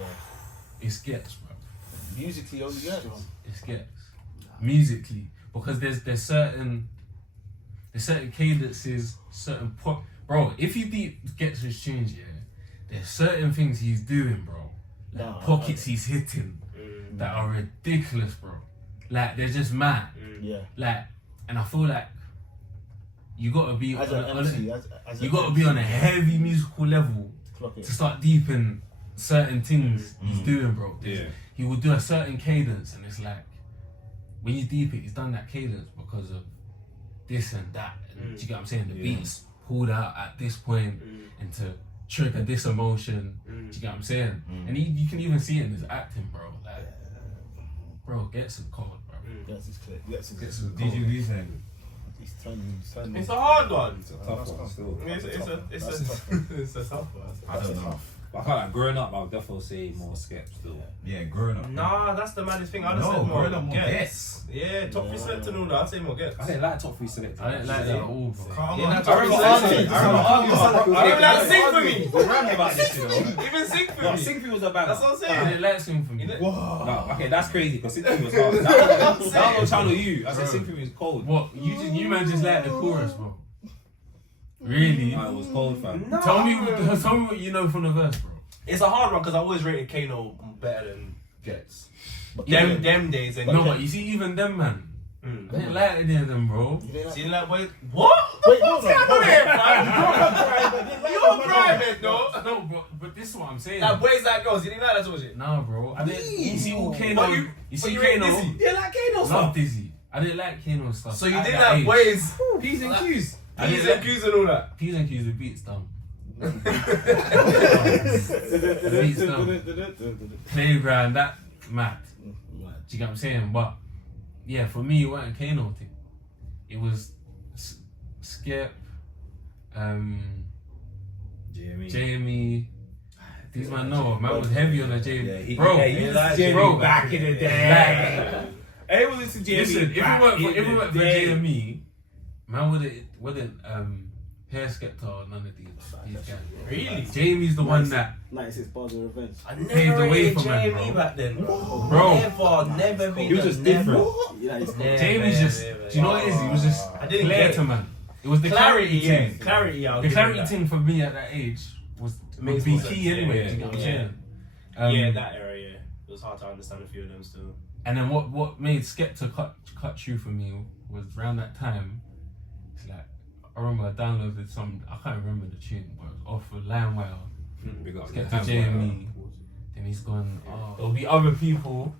it's Gets, bro. Musically, only Gets. It's Gets. Musically, because there's certain cadences, certain bro. If you deep Gets his tunes, yeah, there's certain things he's doing, bro. Like Nah, pockets he's hitting that are ridiculous, bro. Like they're just mad. Yeah. Like, and I feel like you gotta be As on an a, MC, as you gotta be on a heavy musical level clock it. to start deep in certain things he's doing, bro. Yeah. He will do a certain cadence, and it's like when you deep it, he's done that cadence because of this and that. And do you get what I'm saying? The Yeah. beats pulled out at this point and to trigger this emotion. Do you get what I'm saying? And you can even see it in his acting, bro. Like, bro, Gets it cold, bro. Gets is clear. Gets is Gets it Did you cold. listen? He's turning. It's a hard one. It's a tough one still. It's a tough one. I don't know. But I feel like growing up, I would definitely say more Skep still. Yeah, growing up. Nah, that's the maddest thing. I'd have No, said more growing up more Gets. Yeah, top 3 select and all that. I'd say more Gets. I didn't like top 3 selected. I didn't like that at all, bro. Come Yeah, on, that's top I remember 3 arguing. select. I remember arguing. Even sing for me. We ran about this, you know. Even sing for No, me. Sing for me was a banger. That's what I'm I saying. didn't like Sing for me. No, okay, that's crazy because Sing for me was hard. That was on Channel U. I said Bro. Sing for me was cold. What? You man just like the chorus, bro. Really? No, it was cold, fam. No. Tell me what you know from the verse, bro. It's a hard one because I always rated Kano better than Gets. But Them days. And No, but you see, even them, man, I didn't like any of them, bro. You didn't See, like, wait, what? Wait, hold on. Hold on, You're You're private, no? No, bro, but this is what I'm saying. Like, boys like girls, you didn't like that sort of shit? No, bro. I didn't. You see all Kano. But You see you ain't Kano. Dizzy. Yeah, like Kano Love stuff. Dizzy. I didn't like Kano stuff. So you at didn't that like age. boys, P's and Q's. P's and Q's and all that? P's and Q's with beats dumb. Beats dumb. Playground, that mad. Do you get what I'm saying? But yeah, for me, it wasn't a Kano thing. It was Skip, Jamie. These man know. Man was heavy on the Jamie. Bro, Jamie back in the day. Hey, was into Jamie. Listen, if it weren't for JME, man wouldn't hair Skepta or none of these guys. Really? Jamie's the one that 96 bars of revenge. I Paved never the way rated for man, JME bro. back then, bro. Bro. Never been. He was just different. Yeah, he's Jamie's just. Do you know what it is? He was just I didn't clear get to it. man. It was the clarity thing. Clarity, yeah. I'll The give you clarity that. thing for me at that age would Makes be more key sense, anyway. yeah, Do you get what I'm yeah. saying? Yeah, that era, yeah. It was hard to understand a few of them still. And then what made Skepta cut through for me was around that time. It's like I remember I downloaded some. I can't remember the tune, but it was off of LimeWire. Big up. Skepta JME. Then he's gone. Oh, there'll be other people.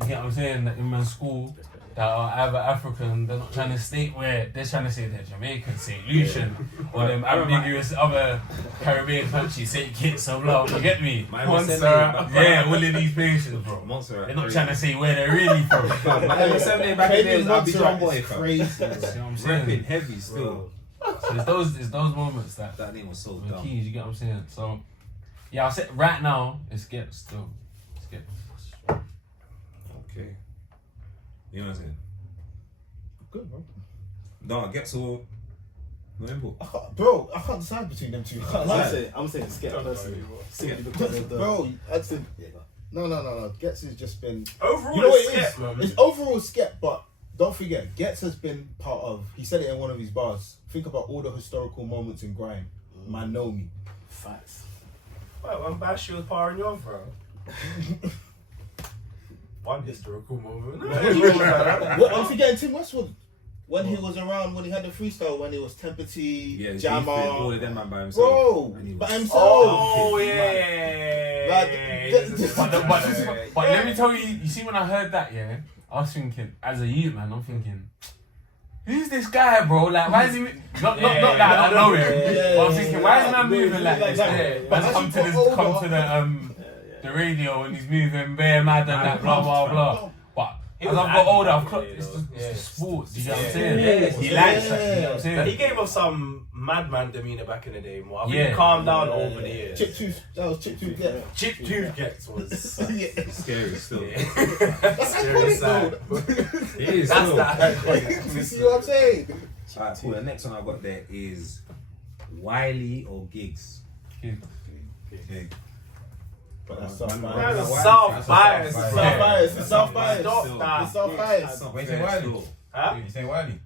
You get what I'm saying? That in my school that are either African. They're not trying to state where they're trying to say they're Jamaican, St. Lucian, or them ambiguous other Caribbean countries, St. Kitts or blah. You get me? Montserrat. Yeah, all of these places, bro. Montserrat. They're not trying to say where they're really from. My M7 back in the days, I'll be Montserrat John Boy, is fam. crazy. See what I'm saying? Repping heavy still. So it's those moments that That name was so are dumb. keys. You get what I'm saying? So yeah, I'll say right now it's Skip still. Skip. Okay. You know what I'm saying? Good, bro. No, get so. Remember? Bro, I can't decide between them two. I'm saying Skep personally. Simply because of the. Bro, I'd say. Yeah, go. No. Gets has just been. Overall, You know what it's it is? Skep, man. It's overall Skep, but don't forget, Gets has been part of. He said it in one of his bars. Think about all the historical moments in grime. Man, know me. Facts. Well, when Bash was powering you on, bro. One historical moment. What, I'm forgetting Tim Westwood. When he was around, when he had the freestyle, when it was Temper T, Yeah, Jammer. all of them man by himself. Bro, And he was- by himself. Oh, yeah. But let me tell you, you see when I heard that, yeah, I was thinking, as a youth man, I'm thinking, who's this guy, bro? Like, why is he? Not that I don't know him. But I'm thinking, why is man moving like this? Man's come to the radio and he's moving bare mad and that blah blah blah. But as I've got older, I've clocked it's the sports. You get what I'm saying? He likes that. You get what I'm saying? He gave us some madman demeanor back in the day, more. I think Yeah. he calmed down over the years. Chip Tooth. That was Chip Tooth. Yeah. Chip Tooth gets was. Yeah. Scary still. That's Serious iconic though. It is That's still. that. You see what I'm saying? Alright, cool. The next one I've got there is Wiley or Gigs. Okay. But that's South Man, bias. That's South bias. South bias. It's South bias. Stop Still. that. It's South bias. Wait, say Wiley. Huh? You say Wiley?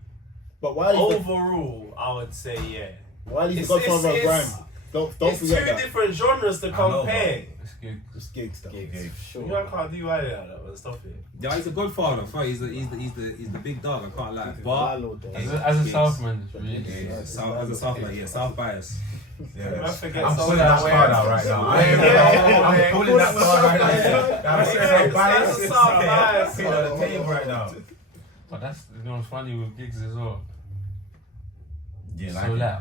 But Wiley's Overall, I would say yeah. Wiley's the It's- godfather of it's- grime. Don't It's two forget that. different genres to compare. It's good. It's gigs stuff. You know, I can't do either of that, but stop it. Yeah, he's a godfather. Fuck, he's the big dog. I can't lie. But As a Southman, it's really yeah, as a South man, yeah, South bias. Yeah, I forget I'm some pulling of that that card way. out right now. Yeah. I'm pulling that card right now. That's South That's a South bias. Put it on the table right now. But that's you know what's funny with gigs as well. Yeah, So like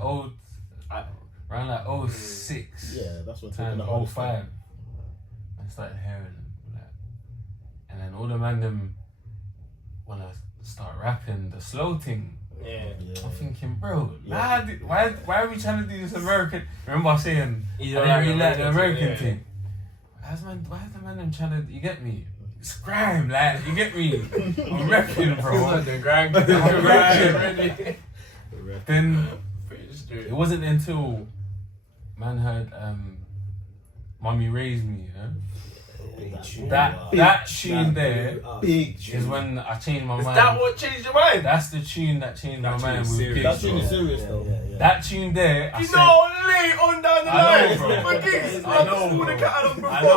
like around like 06 Yeah, that's what and taking the whole 05, I started hearing them like, and then all the man them when I start rapping the slow thing. Yeah. I'm thinking, bro, why are we trying to do this American? Remember I was saying I You didn't really like the American American thing, thing. Why is the man them trying to? You get me? It's grime, like you get me? I'm rapping, bro. The grind. I'm rapping. Then it wasn't until man heard "Mommy Raised Me," yeah? That tune there big is tune. when I changed my Is mind. that what changed your mind? That's the tune that changed my That tune mind is with serious, Gigs, That tune bro. is serious though. That tune there, I You said, know, late on down the I line. know, bro. For gigs, I know, all the bro. catalog before. I know.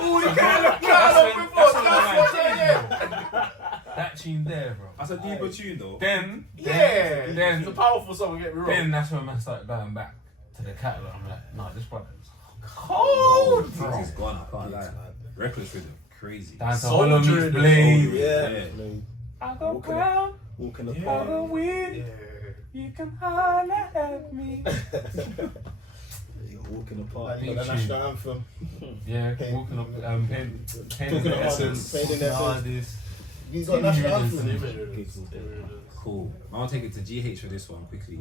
All the catalog before. That's what, yeah. that tune there, bro. That's a deeper tune though. Then It's a powerful song, don't get me wrong. Then that's when man started going back to the catalogue. I'm like, nah, this brother is Cold, Things is gone, I can't lie. Reckless rhythm, crazy. down to Soldier Hollow in Meets the Blade. Yeah. I go Walking brown, Walking the I park. go weird. You can holler at me. Walking the park. You got the national anthem. Yeah, Pain. walking up, pain Talking in the about essence, pain in the essence. hardest. You got national Serious. anthem. Cool. I'll take it to GH for this one quickly.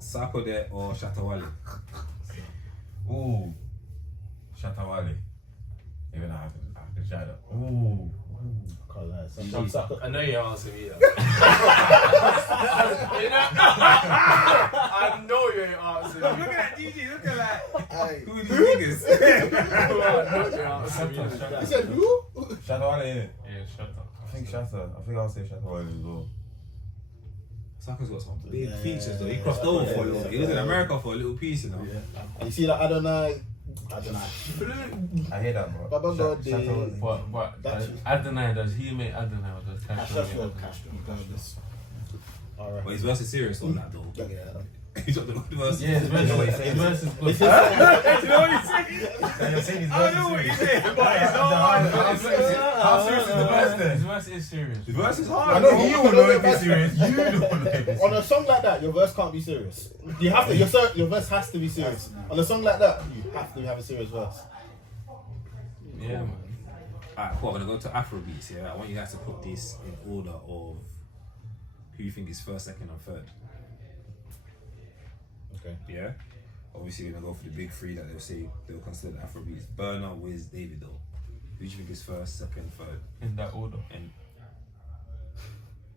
Sakode or Shatawale? Ooh. Shatawale. Even I have to shout out. Ooh. Can't lie. Some sucker. I know your answer, yeah. I know your answer. Look at that DJ, look at that. Aye. Who are these niggas? I know your answer. He said who? Shatawale, innit? Yeah, shut up. I think I'll say Shatawale as well. Saka's got some big Yeah. features though. He crossed over for a little bit. He was in America for a little piece, you know. You see that Adonai? I hear that, bro. Baba God, Shatawale. But That's- Adonai, does he make Adonai or does Cash That's make what Adonai? Cash regardless. Alright. But his verse is serious on that though. Yeah. He dropped the good verse. Yeah, his verse is good. You know what he's saying? You're saying his I know what he's saying, but it's How serious is the verse then? His verse is serious. His verse is I hard. know bro. You will know if it's serious. You don't know if it's On a song like that, your verse can't be serious. You have to. Your verse has to be serious. On a song like that, you have to have a serious verse. Yeah, man. Alright, cool. I'm gonna go to Afrobeats. Yeah, I want you guys to put this in order of who you think is first, second, and third. Okay. Yeah. Obviously, we're gonna go for the big three that they'll say they'll consider Afrobeats: Burner, Wiz, Davido. Who do you think is first, second, third, In that order. and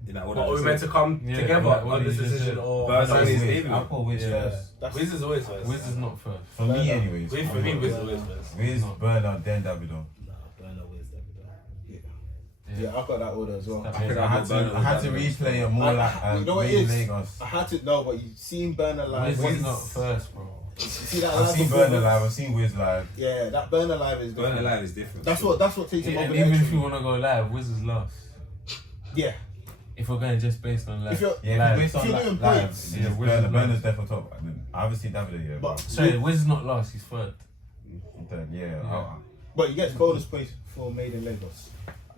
in that order? What, are we meant to come Yeah, together like what on this you just decision said. or... Burner, Wiz. Wiz, Davido. I'll put Wiz Yeah. first. Wiz is always first. Wiz is not first. For me, anyways. Wiz, for me, Wiz is always first. Wiz, Burner, then Davido. Yeah, I've got that order as well. That- I had to replay it more like you know what Made it in is? Lagos. I had to know, but you seen Burner live. Wiz is not first, bro. You see that I've live seen performance? Burner live, I've seen Wiz live. Yeah, that Burner live is Burner different. Live is different. That's what takes him And over. even the if edge. you want to go live, Wiz is last. Yeah, If we're going just based on live. if you're Yeah, Live. based on If you're doing live, points, yeah, Wiz is Burner's last. there for top. Obviously Davido, yeah. but Sorry, Wiz is not last, he's third. Then, yeah. Yeah. but you get bonus points for Made in Lagos.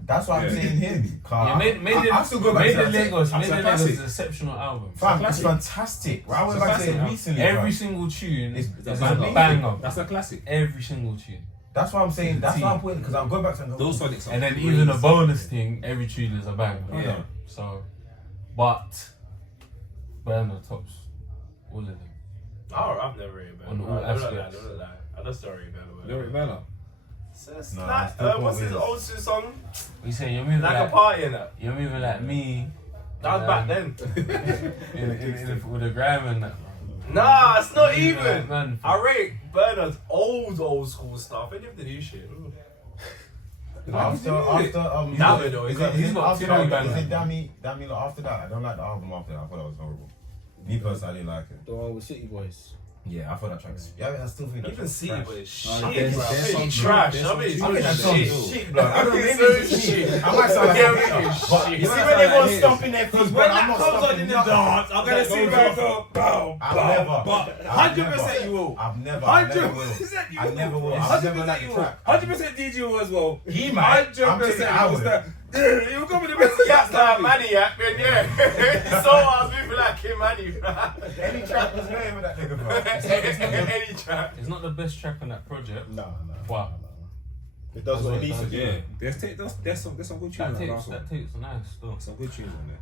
That's why I'm Yeah. saying him. Yeah, I still go back to that. Lagos. That's Made a in Lagos classic. is an exceptional album. Fam, it's fantastic. I went back to it recently. Every fam. single tune It's is a a banger. banger. That's a classic. Every single tune. That's why I'm saying. That's why I'm putting because I'm going back to Those Sonics are And then crazy. even a bonus thing, every tune is a banger. Yeah. So, but Burner tops all of them. Oh, I've never rated On Burner. all I don't know aspects. that. I just don't rate Lyric Burner. Burner. It's No, like, I still what's put his Wiz. old song? You saying you're moving Like a like party in that. you're moving like me. That was back then. With the grime and that. Nah, it's not Yeah, even. man. I rate Burner's old school stuff. Any of the new shit. After Davido, he's got after two that, bangers. is it Dammy lot after that? I don't like the album after that. I thought that was horrible. Me personally, I didn't like it. The one with City Boys. Yeah, I thought that track's. Yeah, I still think that Even track's see trash. but it's shit, there's- bro. there's some- It's trash. there's I some mean, it's tunes I think that shit. song's shit, blood. I don't know, maybe It's it's shit. me. I might sound like Yeah, a maybe hater, it's but shit. you You see see when when everyone's haters. stomping their feet, When but that I'm not comes on stopping in the nothing. dance, I'm gonna That see goes where I off. go. Bow, I've bow, never. bow. I've 100% never. you will. I've never. 100% you I will. never will. I've 100% never liked you the will. track. 100% DJ will as well. He might. I'm taking 100% I will would. start. He'll come with the best Yeah, cat nah, stuff. Maniac, man, yeah. So I was moving like Kim Manny, bro. Any track was name with that nigga, bro. Any track. It's not the best track on that project. No. But It does what it needs to do. Yeah, there's some good tunes on that last one. that tape's nice still. Some good tunes on there.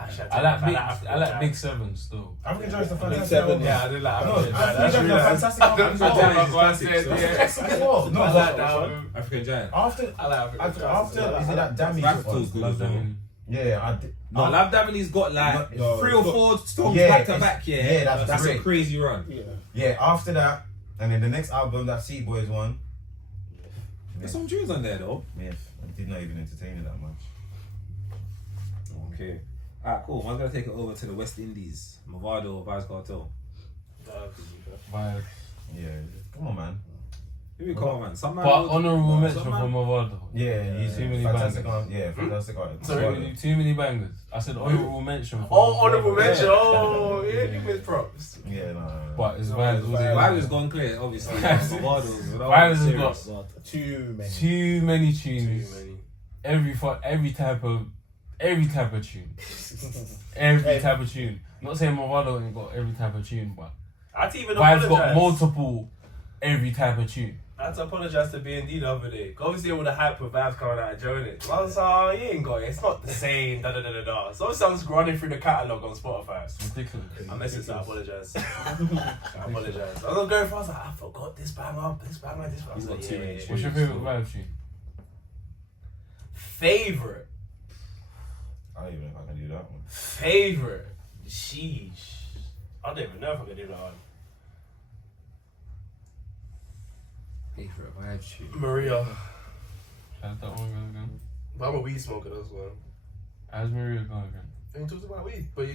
I like Big Seven still. African Giant's a fantastic Seven, album. Yeah, I did like No, African African Giant. Giant's a fantastic album. African Giant is classic, Yeah. so- No, I like that album. African Giant. After, I like African Giant. after, is it that Dammy Fractal's good one? as well. Yeah, I did. No, Love Damily's got like No, 3 or 4 songs Yeah, back to it's- back. yeah, that's a great. crazy run. Yeah. Yeah, after that, and then the next album, that Sea Boys one. There's some tunes on there though. Yes, I did not even entertain it that much. Okay. Alright, cool. I'm gonna take it over to the West Indies. Movado or Vibes Cartel. Vibes. Yeah, come on, man. Here we go, man. Some man But will- honourable some mention man- for Mavado. Yeah, he's Too many fantastic. bangers. Yeah, fantastic artist. Too many bangers. I said honourable mention. For Oh, honourable Mavado. mention. Oh, yeah, give me his props. Yeah, no. But it's vibes. Vibe has gone clear, obviously. Mavado's Vibes has got Too many. too many Too tunes. many. Every type of tune. Every type of tune. Not saying Mavado ain't got every type of tune, but I had to even Vibes apologise. got multiple every type of tune. I had to apologise to B&D the other day. Obviously, all the hype with Vibes coming out of Joe in it. I was like, oh, you ain't got it. It's not the same. Da da da da da. So obviously, I'm just running through the catalogue on Spotify. It's ridiculous. I messaged, so I apologise. I apologise. I was going for, I was like, I forgot this banger, this banger, this banger. I was like, yeah. What's your favourite Vibes tune? Favourite? I don't even know if I can do that one. Favourite? Sheesh. I don't even know if I can do that one. Favorite vibe tune. Maria. How's that one go again? But I'm a weed smoker as well. How's Maria go again? And he talks about weed, but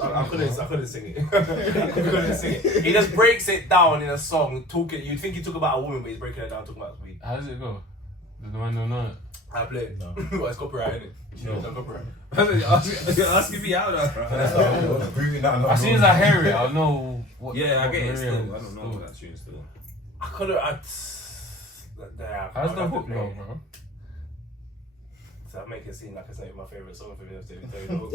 I couldn't sing it. I couldn't sing it. He just breaks it down in a song, talking. You'd think he talk about a woman, but he's breaking it down, talking about weed. How does it go? Does the man know it? I play it. No. Well, it's copyright, innit? No. It's copyright. You're asking me out, though. As soon as I hear it, I'll know what. Yeah, I what get it Maria still. is I don't know that tune still. I couldn't. How's the hook go, bro? So I make it seem like it's not my favourite song for me to tell you the hook.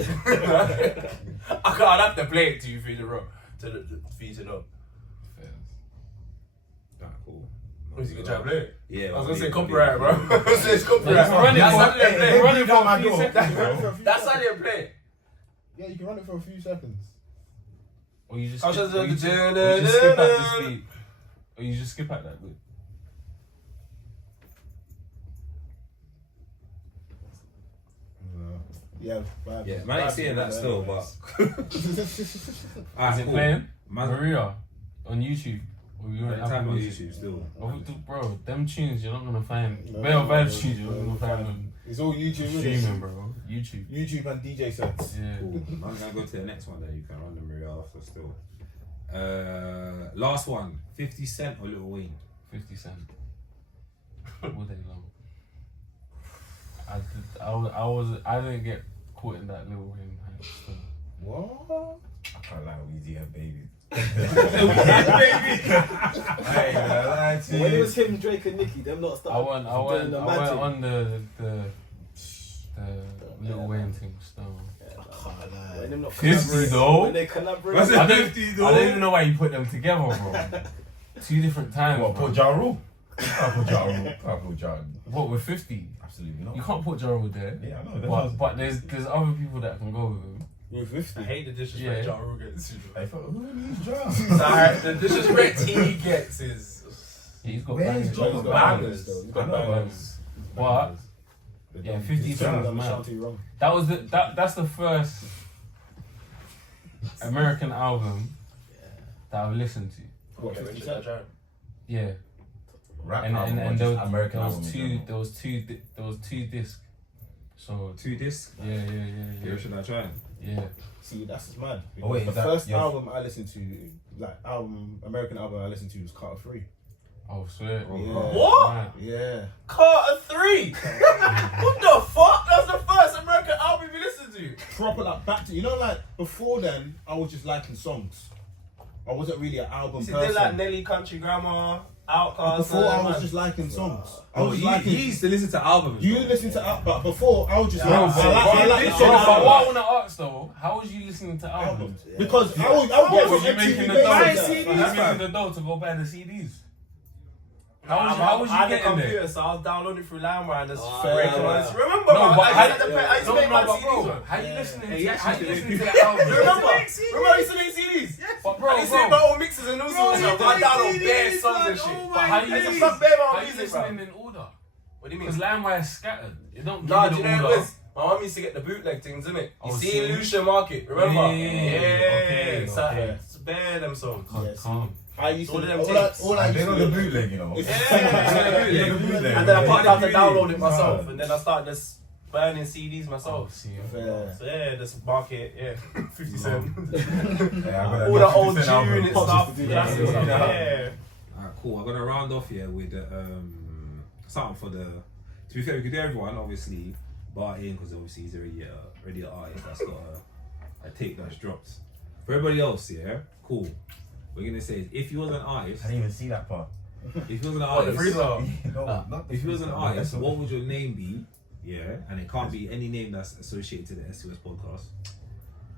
I'd have to play it to you for you to know. For you to know. Nah, cool. You can try to play it. Yeah, I was gonna say copyright, bro. I was gonna say it's copyright. Let's run it That's for- how they play. run it for my a few door. seconds. That's how they play. Yeah, you can run it for a few seconds. Or you just I was skip, just or you like, just, or you just skip at this beat. Or you just skip at that bit. Yeah, Yeah, man ain't seeing that still, but. Is Alright, it cool. playing? Man, Maria on YouTube. Or you on time Apple on Music? YouTube still. Bro, them tunes you're not gonna find. No, Better no, Vibes no, tunes you're not no, gonna find on It's all YouTube, isn't streaming, it? bro. YouTube. YouTube and DJ sets. Yeah. Cool. I'm gonna go to the next one then you can run the Maria after still. Last one, 50 Cent or Lil Wayne? 50 Cent. All day long. I didn't get caught in that Lil Wayne hype still. What? I can't lie, Weezy and Baby. When it was him, Drake and Nicki, them not I went doing the magic. on the Lil Wayne thing still. When them not 50 collaborate- though? When they collaborate. Was it I don't 50 I though? don't even know why you put them together, bro. Two different times. What, bro. put Ja Rule? Can't put Ja Rule. Can't put Ja. What with 50? Absolutely not. You can't put Ja Rule there. Yeah, I know. But there's other people that can go with him. With I 50. hate the disrespect Yeah. Ja Rule gets. Hey, who needs Ja? Sorry, the disrespect he gets is. He's got Where's bangers. Ja? He's got Bangers. though. He's I got know, bangers. But yeah, 50 He's Cent was done the mad. shanty wrong. That was that's the first American album that I've listened to. What, Okay, 50 Richard, Cent? I Yeah, Rap and album or there just was, American there album was in two general? there was two discs. So 2 discs? yeah. Here should I try? Yeah. See, that's mad. Oh, wait, the is that first your- album I listened to, American album I listened to was Carter 3. Oh, swear. Oh, Yeah. What? Right. Yeah. Carter 3! What the fuck? That's the first American album you listened to. Proper like back to, you know, like before then, I was just liking songs. I wasn't really an album You see, person. they like Nelly, Country Grammar, Outkast. Before I was man. just liking songs. I Oh, was you liking. used to listen to albums. You listen to but before I was just Yeah, like, bro, I like Bro, the but songs. what I want to ask though, how was you listening to albums? Because I was What was you MTV making the Basics. dough? Buying Was CDs, you fam. making the dough to go buy the CDs? I How was you had a getting computer, there? so I was downloading through LimeWire and just fair breaking enough. on. Remember, No, man, but I used to make my but CDs. bro, man. how you listening Hey, to? you How actually you listening did. to the album? You remember? Remember I used to make CDs? But I bro, used to make my own mixes and all sorts of you stuff. I make download bare CDs, songs and man. shit. Oh but how you I used to listening? fuck bare my How own you music, listening bro. in order? What do you Because mean? LimeWire is scattered. It don't give Nah, do you you the know what order. it is? My mum used to get the bootleg things, innit? You Oh, see see? Illusion Market, remember? Yeah. So Okay. it's bare them songs. Calm, Yeah, calm. I used to All of them all tapes. I They used got to the do. bootleg, you know. It's- Yeah. The bootleg. And then I picked up to Yeah. download it myself, and then I started just burning CDs Oh, myself. see. Fair. So yeah, just market, yeah, 50 Cent. Yeah, I got All the old 50 Cent album. tune and Pops stuff. used to do Classic that. stuff, Yeah. yeah. Alright, cool. I'm gonna round off here with something for the. To be fair, we could do everyone, obviously, bar in because obviously he's already an artist that's got a tape that's dropped. For everybody else, yeah, cool. We're gonna say if you was an artist, I didn't even see that part. if you was an What, the artist, freestyle? No, not the if you was an freestyle, artist, the what would your name be? Yeah, and it can't be any name that's associated to the SOS podcast.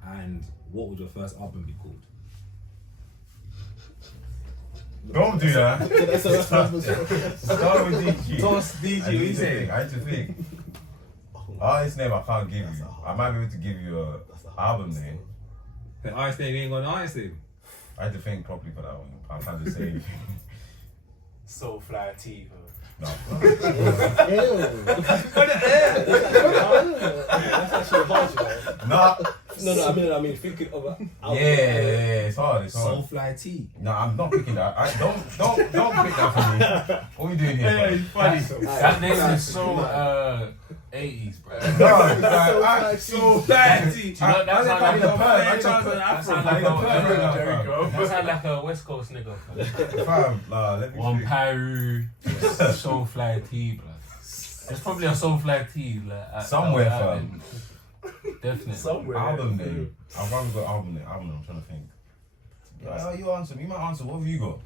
And what would your first album be called? Don't do that. Start with Start with DG. Toss DG, what you say? I need to think. Artist name I can't give you. I might be able to give you a album name. The artist name, you ain't got an artist name. I had to think properly for that one. I can't just say anything. So fly T, bro. No. That's actually hard, you know. Nah. No, I mean, thinking of a Yeah, it's hard. It's hard. Soulfly T. No, I'm not picking that. Don't pick that for me. What are we doing here? Yeah, it's funny. That name is so 80s, bro. No, Soulfly T. Do you know that sound like a That sound like a West Coast nigga. Fam, nah, let me One think. Paru, Soulfly T, bro. There's probably a Soulfly T like Somewhere, fam. fam. Definitely. Somewhere. Album name. I've probably got album name. I'm trying to think. You answer. You might answer. What have you got?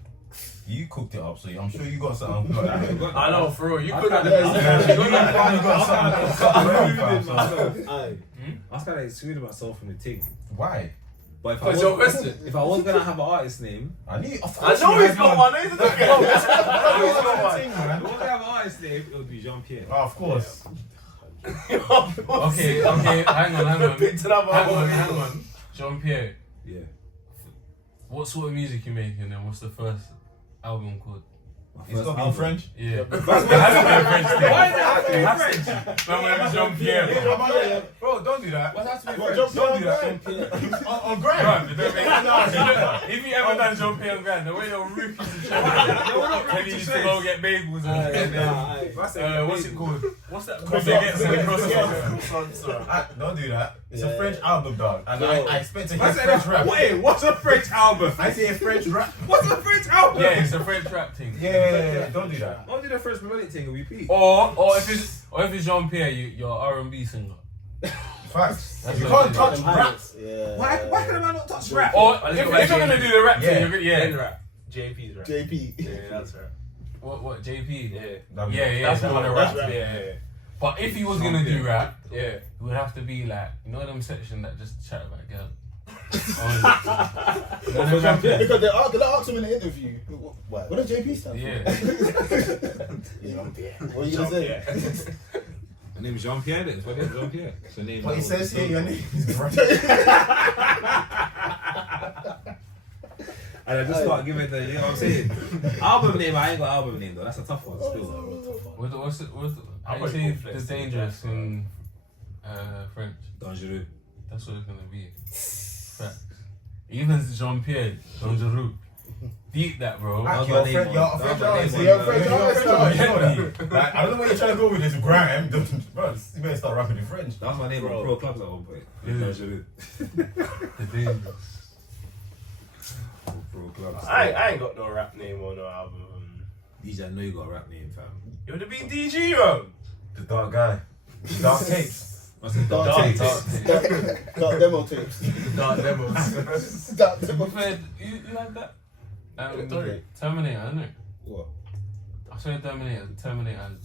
You cooked it up, so I'm sure you got something. I know, for real. You could have You got something. Aye. I was kind of screwed about myself from the thing. Why? But What's your question? if I was gonna have an artist name, I know I know he's got one. He's got if I was gonna have an artist name, it would be Jean Pierre. Oh, of course. Okay, hang on. Picked it up. Hang on. Jean Pierre, Yeah. what sort of music you making and what's the first album called? My It's first got to be album. French. Yeah. It has to be a French thing. Why is it have to be French? My name is Jean Pierre. Bro, don't do that. What has to be Don't French? do that. On Graham. If you ever done Jean Pierre and Grand, the way they'll rip you to shit. Tell you to go get bagels and what's it called? What's that? Baguettes and croissants. Don't do that. It's a Yeah. French album, dog. And No. I expect to I hear said, French rap. wait, what's a French album? I say a French rap. What's a French album? Yeah, it's a French rap thing. Yeah, don't do that. I'll do the French melodic thing and repeat. Or if it's Jean Pierre, you're R&B singer. Facts. That's You what can't it touch Them rap. highlights. Yeah. Why can a man not touch rap? Or if you're gonna do the rap Yeah. thing, you're good. Then Yeah. rap. JP's rap. JP. Yeah, that's right. What JP? Yeah. That's one of rap. rap. Yeah. But if he was Jean gonna do Pierre. rap, Yeah. it would have to be like them section that just chat about girls. Because they ask him in the interview. What does JP stand for? Yeah. What are you gonna say? My name is Jean Pierre. That's my name is Jean Pierre. So name What he says here, your name is French. And I just start giving the, you know what I'm saying? Album name, I ain't got album name though. That's a tough one still. How do you say the dangerous in French? Dangereux. That's what it's gonna be. Facts. Even Jean Pierre, Dangereux. Deep that, bro. That was You're my name a on- French that was my artist. name You're on- a French artist. You know that. Like, I don't know where you're trying to go with this Graham. Bro, you better start rapping in French. That was my name on Bro. Pro Clubs at one point. Yeah. Dangereux. The dangerous. Pro Clubs. I ain't got no rap name on no album. DJ, I know you got a rap name, fam. It would have been DG, bro. The dark guy. Dark tapes. What's it? Dark Dark tapes. tapes. Dark demo tapes. Dark demos. Dark demo. You like that? Sorry. Terminator, isn't it? What? I saw Terminator as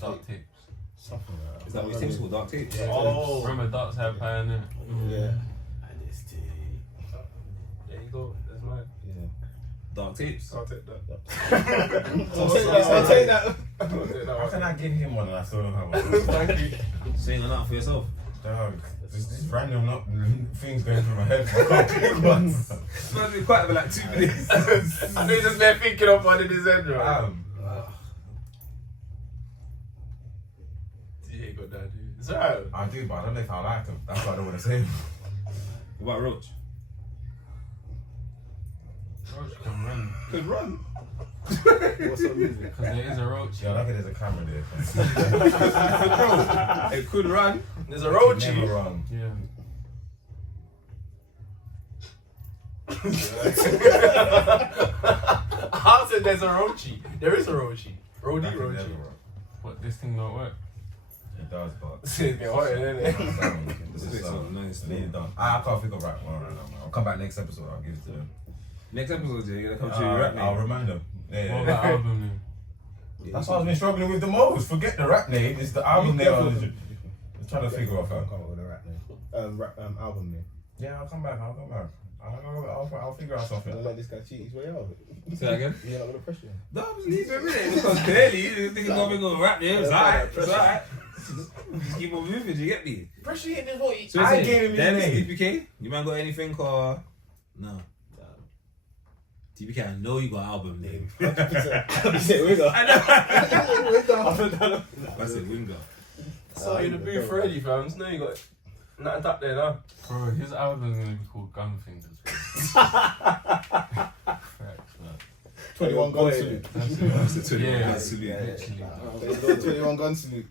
Dark Tapes. Something like that. Is that what his name's called? Dark tapes? Oh. Remember Dark's had Pioneer? Yeah. There you go. That's mine. Yeah. Dark tapes. I'll take that. I'll take that. I'll take that How one. can I give him one and I still don't have one? Thank you. Singing that for yourself. Dog, this random things going through my head. I can't pick one. It's going to be quiet for like 2 minutes. I know he's just been thinking of one in his head, bro. Yeah, got that, dude. So, I do, but I don't know if I like him. That's why I don't want to say him. What about Roach? Roach can run. Could run. What's up music? Because there is a roach. Yeah, I like it there's a camera there. It could run. there's a roachy. Never wrong. Yeah. I said there's a roachy. There is a Rochi. Back in the day, Rochi. bro. What, this thing don't work? It does, but. It's getting hot, isn't it? This is so nice. I need it done. I can't think of rap one right now, man. I'll come back next episode. I'll give it to them. Next episode, you're gonna come to your rap I'll name. remind them. Yeah, What yeah. about album name? That's what I've been struggling with the most. Forget the rap name. It's the album name. I'm trying to figure out. Come up with a rap name. Album name. Yeah, I'll come back. I'll figure out something. Don't let this guy cheat his way out of it. Say that again? You're not gonna pressure him. No, just leave it a minute because clearly you think it's gonna be good rap name. It's alright. It's alright. Just keep on moving. You get me? Pressure hit is what So I gave him his then name. TPK, you man got anything or no? TPK, I know you got album name. 100% Winger. I know. Winger. I said Winger. So in the booth already, fam. No, you got nothing up there now. Bro, his album's gonna be called Gun Fingers. Facts, man. 21 gun salute. That's it. That's a 21 Yeah, gun salute. literally. 21 gun salute.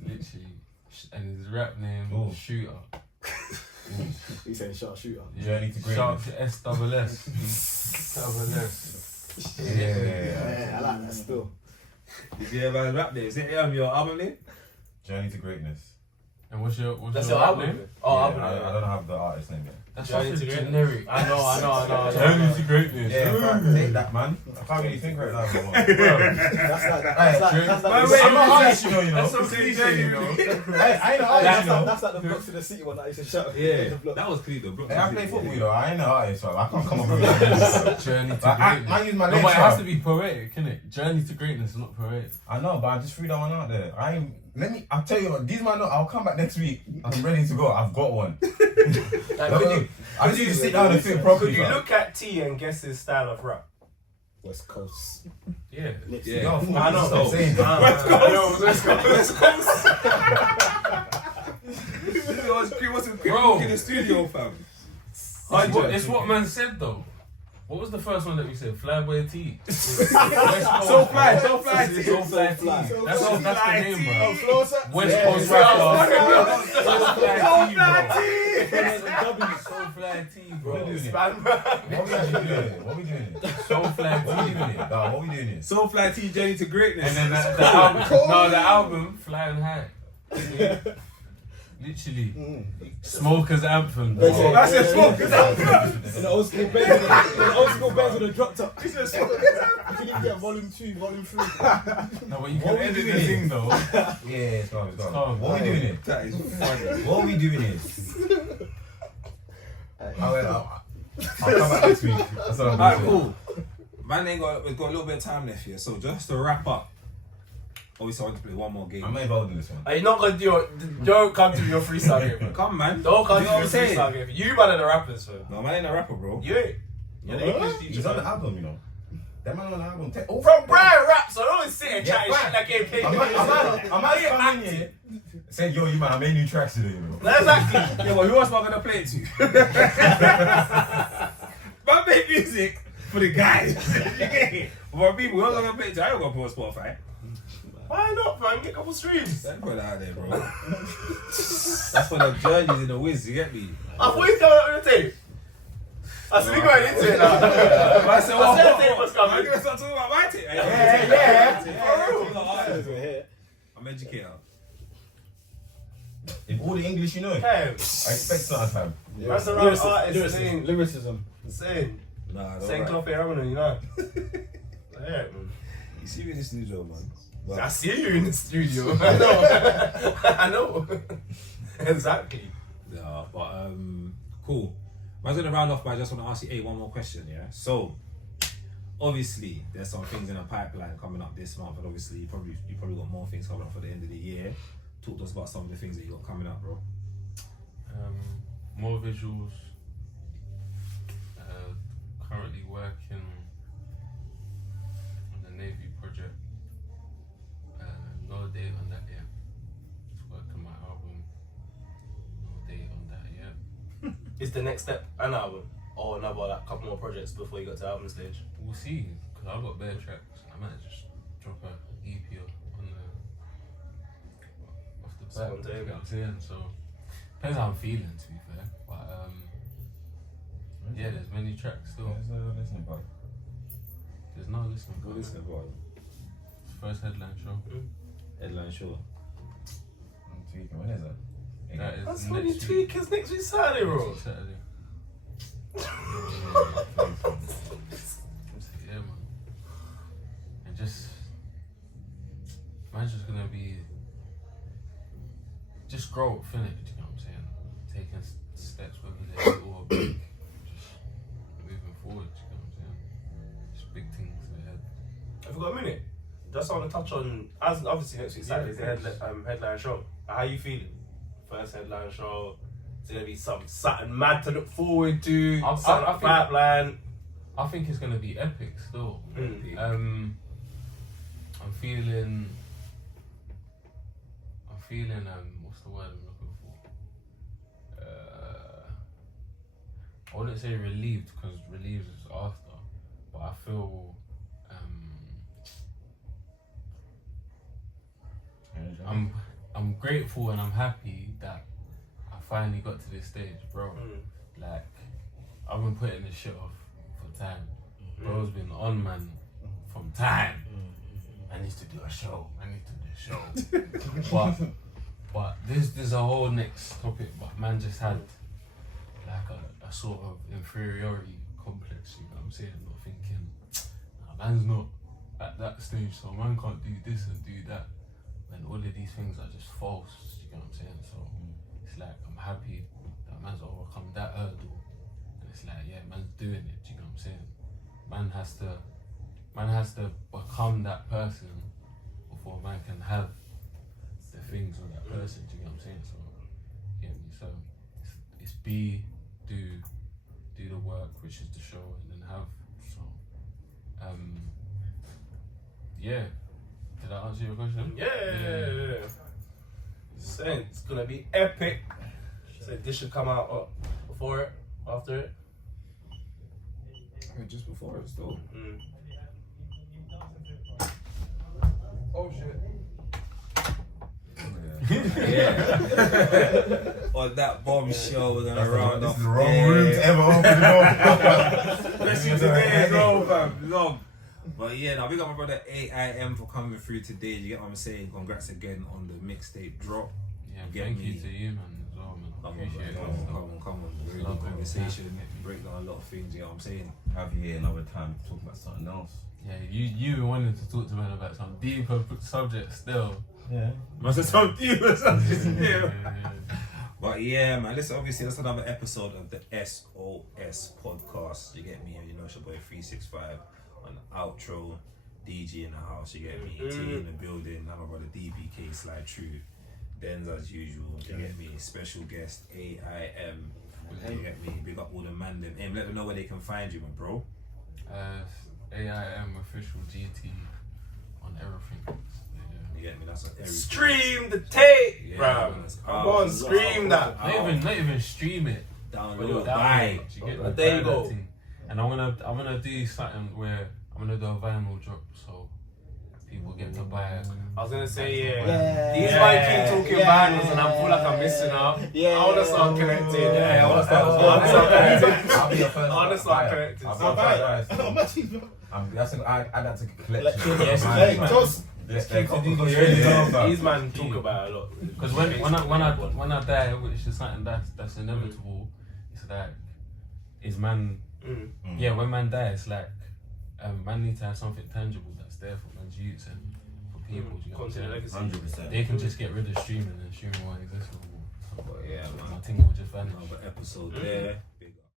Literally. And his rap name, Oh. Shooter. He said sharpshooter. Journey to Sharp greatness. to SSS. SSS. Yeah, I like that still. Did you ever rap name? Is it your album name? Journey to greatness. And what's your That's your your rap album name? name? Oh, Yeah, album I name. don't have the artist name yet. That's Journey such a to Greatness. generic. I know. Journey to Greatness. Yeah, take that, man. I can't really think right now. That's like that. That's like Wait, I'm not artist, you know. That's so cliche, you know. I ain't an artist, you know. that's like the Blocks in the City one that used to shout. Yeah, that was clean though, bro. Hey, I play football, you know. I ain't an artist, so I can't come up with that. Journey to Like, I Greatness. use my No, legs. but it has fam. to be poetic, innit? Journey to Greatness is not poetic. I know, but I just threw that one out there. I'll tell you what, these man, I'll come back next week. I'm ready to go. I've got one. I just need to sit down and think properly. Could you fam. look at T and guess his style of rap? West Coast. Yeah. Yeah. Yo, I know. stop saying that. Let's go. What's in Bro. the studio, fam? It's what man said though. What was the first one that we said? Flyboy T. So fly T. So fly T. That's the name, bro. West Coast Yeah. rapper. So So fly T, bro. What we doing here? Span. What we actually doing here? What we doing here? So fly What we T. doing here? Nah, what we doing here? So fly T Journey to Greatness. And then the album. No, the album Flying High. Literally. Smokers Anthem. bro. That's a Smokers Anthem. In the old school Benz, with a drop top. You can even get volume 2, volume 3. No, but you What can we edit doing the here? thing though. Yeah, it's gone. calm. What we doing here? That is funny. What we doing here? I'll come back next week. That's what I'm Alright, doing. cool. Man, we've got a little bit of time left here, so just to wrap up. Obviously, I want to play one more game. I'm not involved in this one. Are you not gonna do your? Don't come to your freestyle game, man. Come, man. Don't come You to know your what I'm saying? freestyle game. You man are the rappers, so No, man ain't a rapper, bro. you ain't. You're the English teacher. He's on the man. album, you know. That man on the album. From Brian rap, so don't sit and Yeah, chat and shit like game I might come in here. Say, yo, you man, I made new tracks today, you know. Exactly. Yeah, but who else am I gonna play it to? Man make music for the guys. For people, who else am I gonna play it to? I don't go put on Spotify. Why not, man? Get a couple streams. Don't put that out there, bro. That's for the journeys and the whiz, you get me? I thought he's coming up with the tape. I said, we going into it now. I said, I said the tape was coming. I'm gonna start talking about my tape. I'm educated. In all the English you know, I Hey, expect something, fam. that's the right artist saying. Lyricism. Saying. Nah, Saying don't Clough here, you know. Yeah, man. You see me in the studio, man. But I see you in the studio. I know. Exactly. yeah, but cool. I'm gonna round off by just want to ask you one more question, yeah. So obviously there's some things in the pipeline coming up this month, and obviously you probably got more things coming up for the end of the year. Talk to us about some of the things that you got coming up, bro. More visuals. Currently working on the Navy project. No date on that yet. Just working my album. No date on that yet. Is the next step an album? Or another like couple more projects before you get to album stage? We'll see, because I've got bare tracks. I might just drop a EP on the off the back. Spontaneous. You know what I'm saying? So depends how I'm feeling, to be fair. But yeah, there's many tracks still. Listening, bud. There's no listening. What listening for? First headline show. Headline show. I'm tweaking. When is that? That is That's next when you week. tweak. It's next week Saturday, bro. Saturday. Yeah, man. And just, man's just gonna be, just grow up, innit? You know what I'm saying? Taking steps, whether they're little or big, just moving forward. You know what I'm saying? Just big things ahead. Have you got a minute? Just want to touch on, as obviously next week Saturday's the headline show. How you feeling? First headline show. It's gonna be something mad to look forward to. I Pipeline. I think it's gonna be epic still. I'm feeling what's the word I'm looking for? I wouldn't say relieved because relieved is after, but I feel I'm grateful and I'm happy that I finally got to this stage, bro. Like, I've been putting this shit off for time. Bro's been on, man, from time. I need to do a show. But there's a whole next topic. But man just had like a sort of inferiority complex. You know what I'm saying? Not thinking, nah, man's not at that stage, so man can't do this and do that. When all of these things are just false. You know what I'm saying? So it's like I'm happy that man's overcome that hurdle. And it's like, yeah, man's doing it. You know what I'm saying? Man has to become that person before man can have the things of that person. Do you know what I'm saying? So, get me. So it's do the work, which is the show, and then have. So, yeah. Did I answer your question? Yeah. Saying it's gonna be epic. So this should come out before it, after it. Just before it, still. Oh shit. Yeah. On that bombshell, we're gonna round off. This is the wrong room to ever open the door. Especially today as well, fam. Long. But yeah, now we got my brother A.I.M for coming through today. You get what I'm saying? Congrats again on the mixtape drop. Yeah, Get thank me. you to you, man, as well, man. Come Appreciate it. on. Very Love good it. conversation. Break down a lot of things, you know what I'm saying? Have you here another time to talk about something else? Yeah, you been wanting to talk to man about some deeper subject still. Yeah. Must have some deeper subjects Yeah. But yeah, man, listen, obviously that's another episode of the SOS podcast. You get me? You know, it's your boy 365 on the outro. DG in the house, you get me? T in the building. I'm my brother DBK Slide True. Denz as usual, you get me? Special guest A.I.M. You get me? Big up all the man them. Let them know where they can find you, my bro. A.I.M official GT on everything. Yeah. You get me? That's on everything. Stream the tape, Yeah, bro. man, that's Come out. on, scream that. Not even stream it. Download, Download buy. it. You get But me? there you Buy that go. thing. And I'm gonna do something where I'm gonna do a vinyl drop so people get to buy it. I was gonna say, Yeah. These Yeah. might keep talking vinyls and I feel like I'm missing out. Yeah. I wanna start connecting. Yeah, I wanna start connecting. I'll be your first. I wanna start connecting. I'll be So your bye. first. That's add that to collection. Yes, Hey, man. toast. These man talk about it a lot. Because when I die, which is something that's inevitable, it's like man. Yeah, when man dies, like man need to have something tangible that's there for man's youths and for people. You know what I'm saying? Legacy. 100%. They can just get rid of streaming and streaming won't exist no more. But yeah, My man. thing will just vanish. Another episode there.